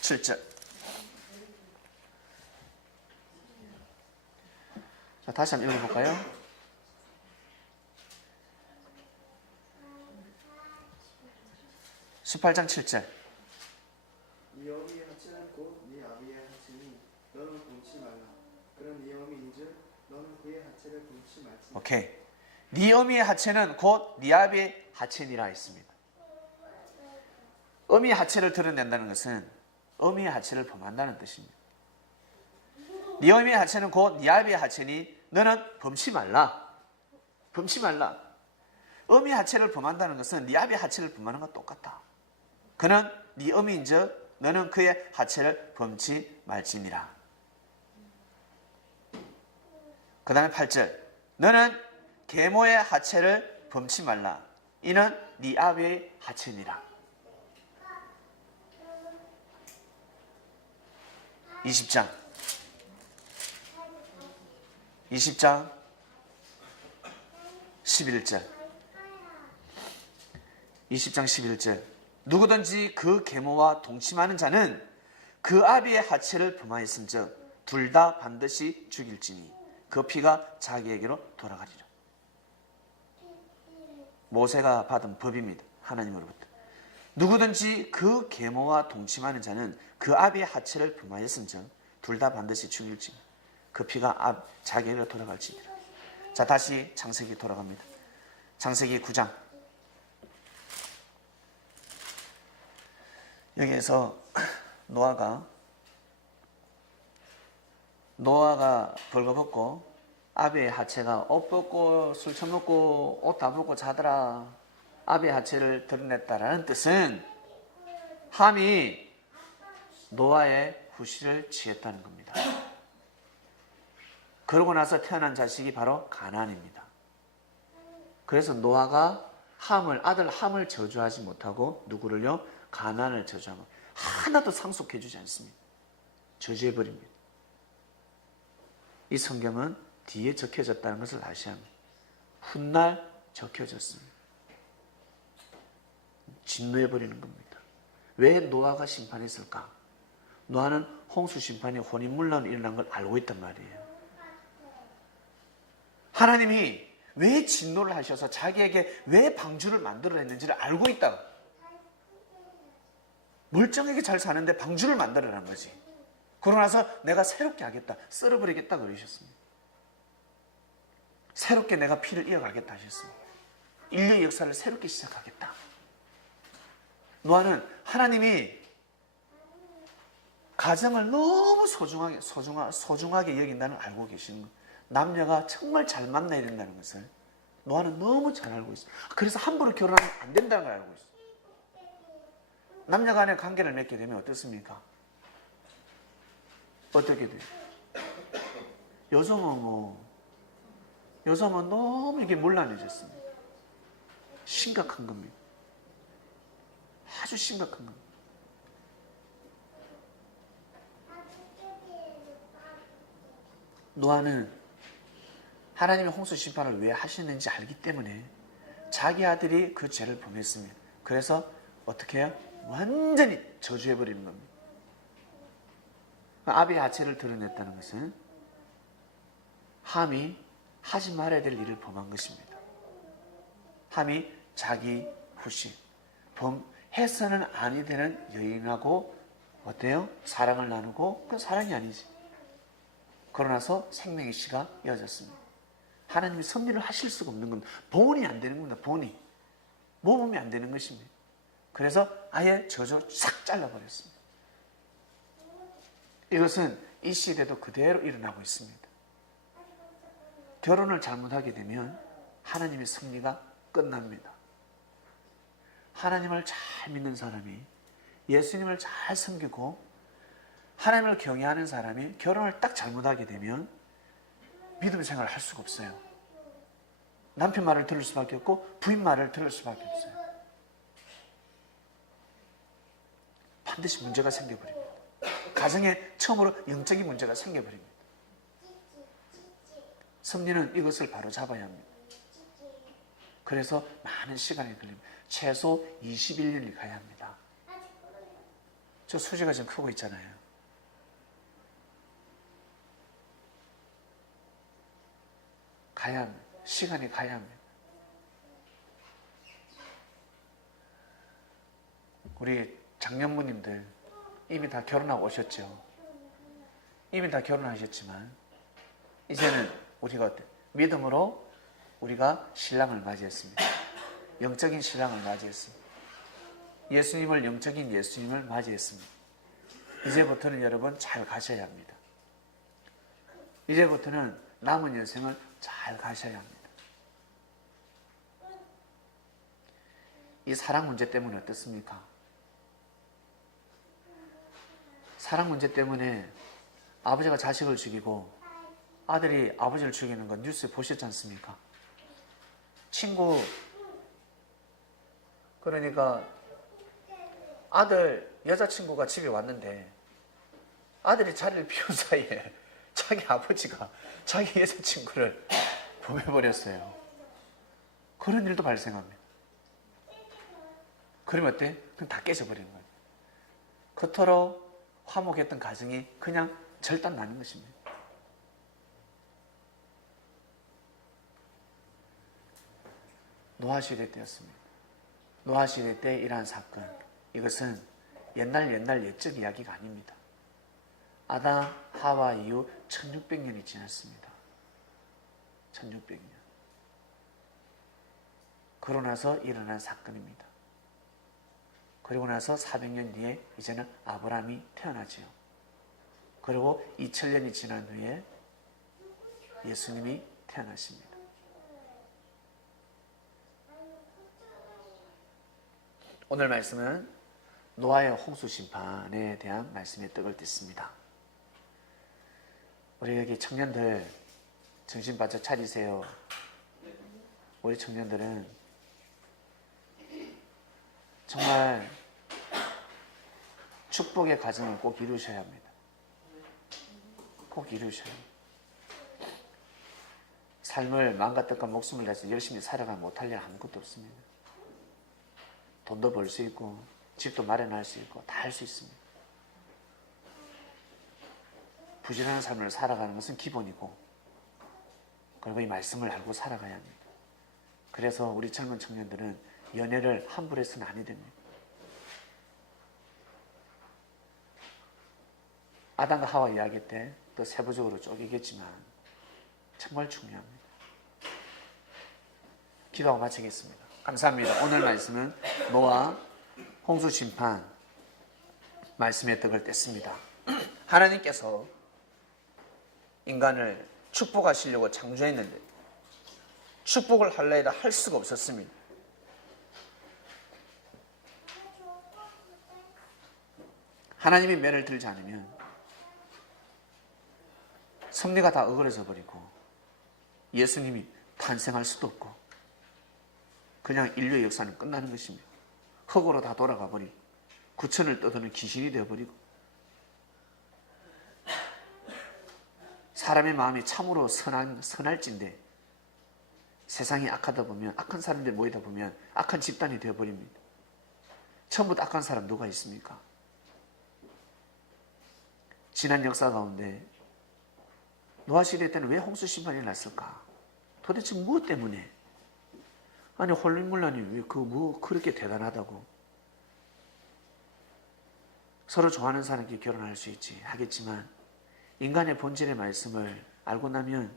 7절. 자, 다시 한번 읽어볼까요? (18장 7절) 네 어미의 하체는 곧 네 아비의 하체니 너는 본치 말라. 그런 네 어미인즉 너는 그의 하체를 본치 말지니라. 오케이. 네 어미의 하체는 곧 네 아비의 하체니라 했습니다. 어미의 하체를 드러낸다는 것은 어미의 하체를 범한다는 뜻입니다. 네 어미의 하체는 곧 네 아비의 하체니 너는 범치 말라. 범치 말라. 어미의 하체를 범한다는 것은 네 아비의 하체를 범하는 것과 똑같다. 그는 네 어미인즉 너는 그의 하체를 범치 말지니라. 그 다음에 8절. 너는 계모의 하체를 범치 말라. 이는 네 아비의 하체니라. 20장 11절. 20장 11절. 누구든지 그 계모와 동침하는 자는 그 아비의 하체를 범하였은즉 둘 다 반드시 죽일지니 그 피가 자기에게로 돌아가리라. 모세가 받은 법입니다. 하나님으로부터. 누구든지 그 계모와 동침하는 자는 그 아비의 하체를 범하였은즉 둘 다 반드시 죽일지니 그 피가 자기에게로 돌아갈지니라. 자, 다시 창세기 돌아갑니다. 창세기 9장. 여기에서 노아가 벌거벗고 아비의 하체가 옷 벗고 술 처먹고 옷 다 벗고 자더라. 아비의 하체를 드러냈다라는 뜻은 함이 노아의 후시를 취했다는 겁니다. 그러고 나서 태어난 자식이 바로 가나안입니다. 그래서 노아가 아들 함을 저주하지 못하고 누구를요? 가나안을 저주하고 하나도 상속해주지 않습니다. 저주해버립니다. 이 성경은 뒤에 적혀졌다는 것을 아셔야 합니다. 훗날 적혀졌습니다. 진노해버리는 겁니다. 왜 노아가 심판했을까? 노아는 홍수 심판이 혼인문란으로 일어난 걸 알고 있단 말이에요. 하나님이 왜 진노를 하셔서 자기에게 왜 방주를 만들어냈는지를 알고 있다. 멀쩡하게 잘 사는데 방주를 만들어낸 거지. 그러고 나서 내가 새롭게 하겠다. 썰어버리겠다 그러셨습니다. 새롭게 내가 피를 이어가겠다 하셨습니다. 인류의 역사를 새롭게 시작하겠다. 노아는 하나님이 가정을 너무 소중하게 여긴다는 걸 알고 계시는 거예요. 남녀가 정말 잘 만나야 된다는 것을 노아는 너무 잘 알고 있어요. 그래서 함부로 결혼하면 안 된다는 걸 알고 있어요. 남녀 간의 관계를 맺게 되면 어떻습니까? 어떻게 돼요? 요즘은 너무 이게 문란해졌습니다. 심각한 겁니다. 아주 심각한 겁니다. 노아는 하나님의 홍수 심판을 왜 하시는지 알기 때문에 자기 아들이 그 죄를 범했습니다. 그래서 어떻게 해요? 완전히 저주해버리는 겁니다. 아비의 하체를 드러냈다는 것은 함이 하지 말아야 될 일을 범한 것입니다. 함이 자기 후식, 해서는 아니 되는 여인하고 어때요? 사랑을 나누고 그 사랑이 아니지. 그러나서 생명의 씨가 이어졌습니다. 하나님이 섭리를 하실 수가 없는 겁니다. 본이 안 되는 겁니다. 본이. 모범이 안 되는 것입니다. 그래서 아예 저주 싹 잘라버렸습니다. 이것은 이 시대도 그대로 일어나고 있습니다. 결혼을 잘못하게 되면 하나님의 섭리가 끝납니다. 하나님을 잘 믿는 사람이, 예수님을 잘 섬기고 하나님을 경외하는 사람이 결혼을 딱 잘못하게 되면 믿음 생활을 할 수가 없어요. 남편 말을 들을 수밖에 없고 부인 말을 들을 수밖에 없어요. 반드시 문제가 생겨버립니다. 가정에 처음으로 영적인 문제가 생겨버립니다. 섭리는 이것을 바로 잡아야 합니다. 그래서 많은 시간이 걸립니다. 최소 21년이 가야 합니다. 저 수지가 좀 크고 있잖아요. 가야 합니다. 시간이 가야 합니다. 우리 장년부님들 이미 다 결혼하고 오셨죠. 이미 다 결혼하셨지만 이제는 우리가 어때? 믿음으로 우리가 신랑을 맞이했습니다. 영적인 신랑을 맞이했습니다. 예수님을, 영적인 예수님을 맞이했습니다. 이제부터는 여러분 잘 가셔야 합니다. 이제부터는 남은 인생을 잘 가셔야 합니다. 이 사랑 문제 때문에 어떻습니까? 사랑 문제 때문에 아버지가 자식을 죽이고 아들이 아버지를 죽이는 건 뉴스에 보셨지 않습니까? 친구, 그러니까 아들 여자친구가 집에 왔는데 아들이 자리를 비운 사이에 자기 아버지가 자기 여자친구를 범해버렸어요. 그런 일도 발생합니다. 그러면 어때? 그럼 다 깨져버리는 거예요. 그토록 화목했던 가정이 그냥 절단 나는 것입니다. 노아시대 때였습니다. 노아시대 때 일어난 사건, 이것은 옛날 옛적 이야기가 아닙니다. 아담, 하와 이후 1600년이 지났습니다. 1600년. 그러고 나서 일어난 사건입니다. 그리고 나서 400년 뒤에 이제는 아브라함이 태어나지요. 그리고 2000년이 지난 후에 예수님이 태어나십니다. 오늘 말씀은 노아의 홍수 심판에 대한 말씀의 떡을 뗐습니다. 우리 여기 청년들 정신 바짝 차리세요. 우리 청년들은 정말 축복의 가정을 꼭 이루셔야 합니다. 꼭 이루셔야 합니다. 삶을 마음과 뜻과 목숨을 다해서 열심히 살아가 못할 일 아무것도 없습니다. 돈도 벌 수 있고 집도 마련할 수 있고 다 할 수 있습니다. 부지런한 삶을 살아가는 것은 기본이고, 그리고 이 말씀을 알고 살아가야 합니다. 그래서 우리 젊은 청년들은 연애를 함부로 해서는 아니 됩니다. 아담과 하와 이야기 때 또 세부적으로 쪼개겠지만 정말 중요합니다. 기도하고 마치겠습니다. 감사합니다. 오늘 말씀은 노아 홍수 심판 말씀의 떡을 뗐습니다. 하나님께서 인간을 축복하시려고 창조했는데 축복을 하려 해도 할 수가 없었습니다. 하나님이 매를 들지 않으면 섭리가 다 어그러져 버리고 예수님이 탄생할 수도 없고 그냥 인류의 역사는 끝나는 것입니다. 흙으로 다 돌아가 버리고 구천을 떠도는 귀신이 되어버리고 사람의 마음이 참으로 선할진데 세상이 악하다 보면 악한 사람들이 모이다 보면 악한 집단이 되어버립니다. 처음부터 악한 사람 누가 있습니까? 지난 역사 가운데 노아시대 때는 왜 홍수 심판이 났을까? 도대체 무엇 때문에? 아니 홀린문란이 왜 그렇게 대단하다고? 서로 좋아하는 사람끼리 결혼할 수 있지 하겠지만 인간의 본질의 말씀을 알고 나면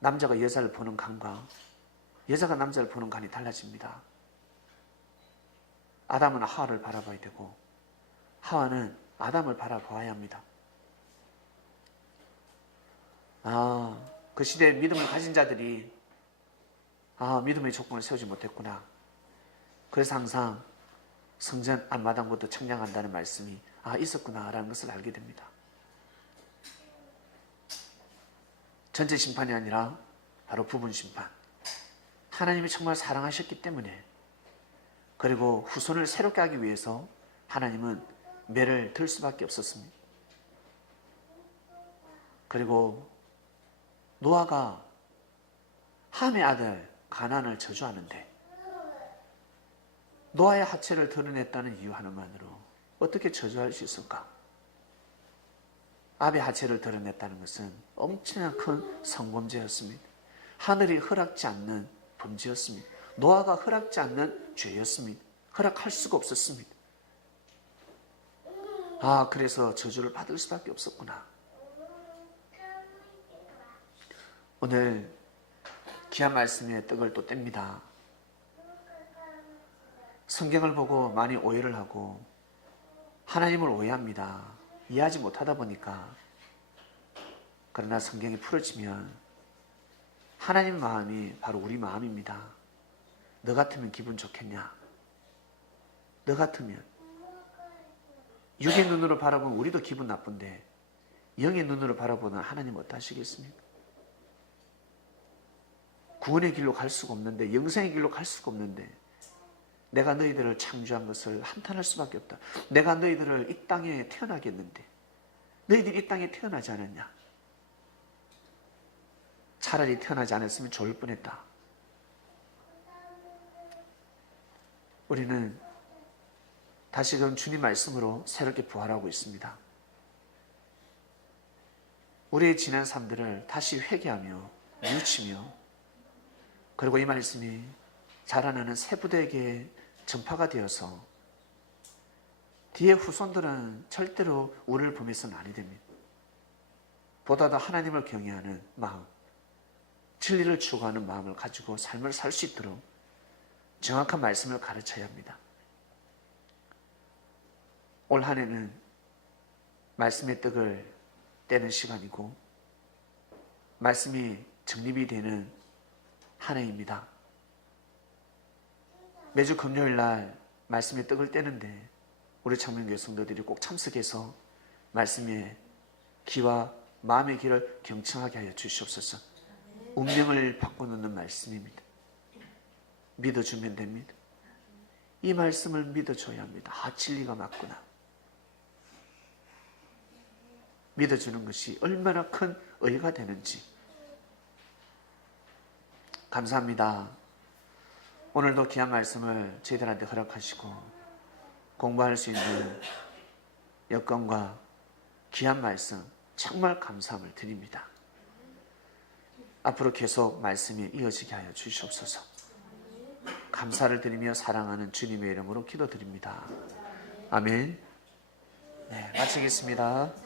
남자가 여자를 보는 감과 여자가 남자를 보는 감이 달라집니다. 아담은 하와를 바라봐야 되고 하와는 아담을 바라봐야 합니다. 그 시대에 믿음을 가진 자들이 믿음의 조건을 세우지 못했구나. 그래서 항상 성전 앞마당부터 청량한다는 말씀이 있었구나라는 것을 알게 됩니다. 전체 심판이 아니라 바로 부분 심판. 하나님이 정말 사랑하셨기 때문에 그리고 후손을 새롭게 하기 위해서 하나님은 매를 들 수밖에 없었습니다. 그리고 노아가 함의 아들 가나안을 저주하는데 노아의 하체를 드러냈다는 이유 하나만으로 어떻게 저주할 수 있을까? 아벨의 하체를 드러냈다는 것은 엄청난 큰 성범죄였습니다. 하늘이 허락지 않는 범죄였습니다. 노아가 허락지 않는 죄였습니다. 허락할 수가 없었습니다. 그래서 저주를 받을 수밖에 없었구나. 오늘 귀한 말씀에 떡을 또 뗍니다. 성경을 보고 많이 오해를 하고 하나님을 오해합니다. 이해하지 못하다 보니까. 그러나 성경이 풀어지면 하나님 마음이 바로 우리 마음입니다. 너 같으면 기분 좋겠냐? 너 같으면 육의 눈으로 바라보면 우리도 기분 나쁜데 영의 눈으로 바라보는 하나님 어떠하시겠습니까? 구원의 길로 갈 수가 없는데 영생의 길로 갈 수가 없는데 내가 너희들을 창조한 것을 한탄할 수밖에 없다. 내가 너희들을 이 땅에 태어나게 했는데 너희들이 이 땅에 태어나지 않았냐? 차라리 태어나지 않았으면 좋을 뻔했다. 우리는 다시금 주님 말씀으로 새롭게 부활하고 있습니다. 우리의 지난 삶들을 다시 회개하며 뉘우치며 그리고 이 말씀이 자라나는 새 부대에게 전파가 되어서 뒤에 후손들은 절대로 우리를 보면서는 아니 됩니다. 보다 더 하나님을 경외하는 마음, 진리를 추구하는 마음을 가지고 삶을 살 수 있도록 정확한 말씀을 가르쳐야 합니다. 올 한 해는 말씀의 떡을 떼는 시간이고 말씀이 정립이 되는 한 해입니다. 매주 금요일 날 말씀의 떡을 떼는데 우리 창명교회 성도들이 꼭 참석해서 말씀의 귀와 마음의 귀를 경청하게 하여 주시옵소서. 운명을 바꿔놓는 말씀입니다. 믿어주면 됩니다. 이 말씀을 믿어줘야 합니다. 진리가 맞구나. 믿어주는 것이 얼마나 큰 의의가 되는지. 감사합니다. 오늘도 귀한 말씀을 저희들한테 허락하시고 공부할 수 있는 여건과 귀한 말씀 정말 감사함을 드립니다. 앞으로 계속 말씀이 이어지게 하여 주시옵소서. 감사를 드리며 사랑하는 주님의 이름으로 기도드립니다. 아멘. 네, 마치겠습니다.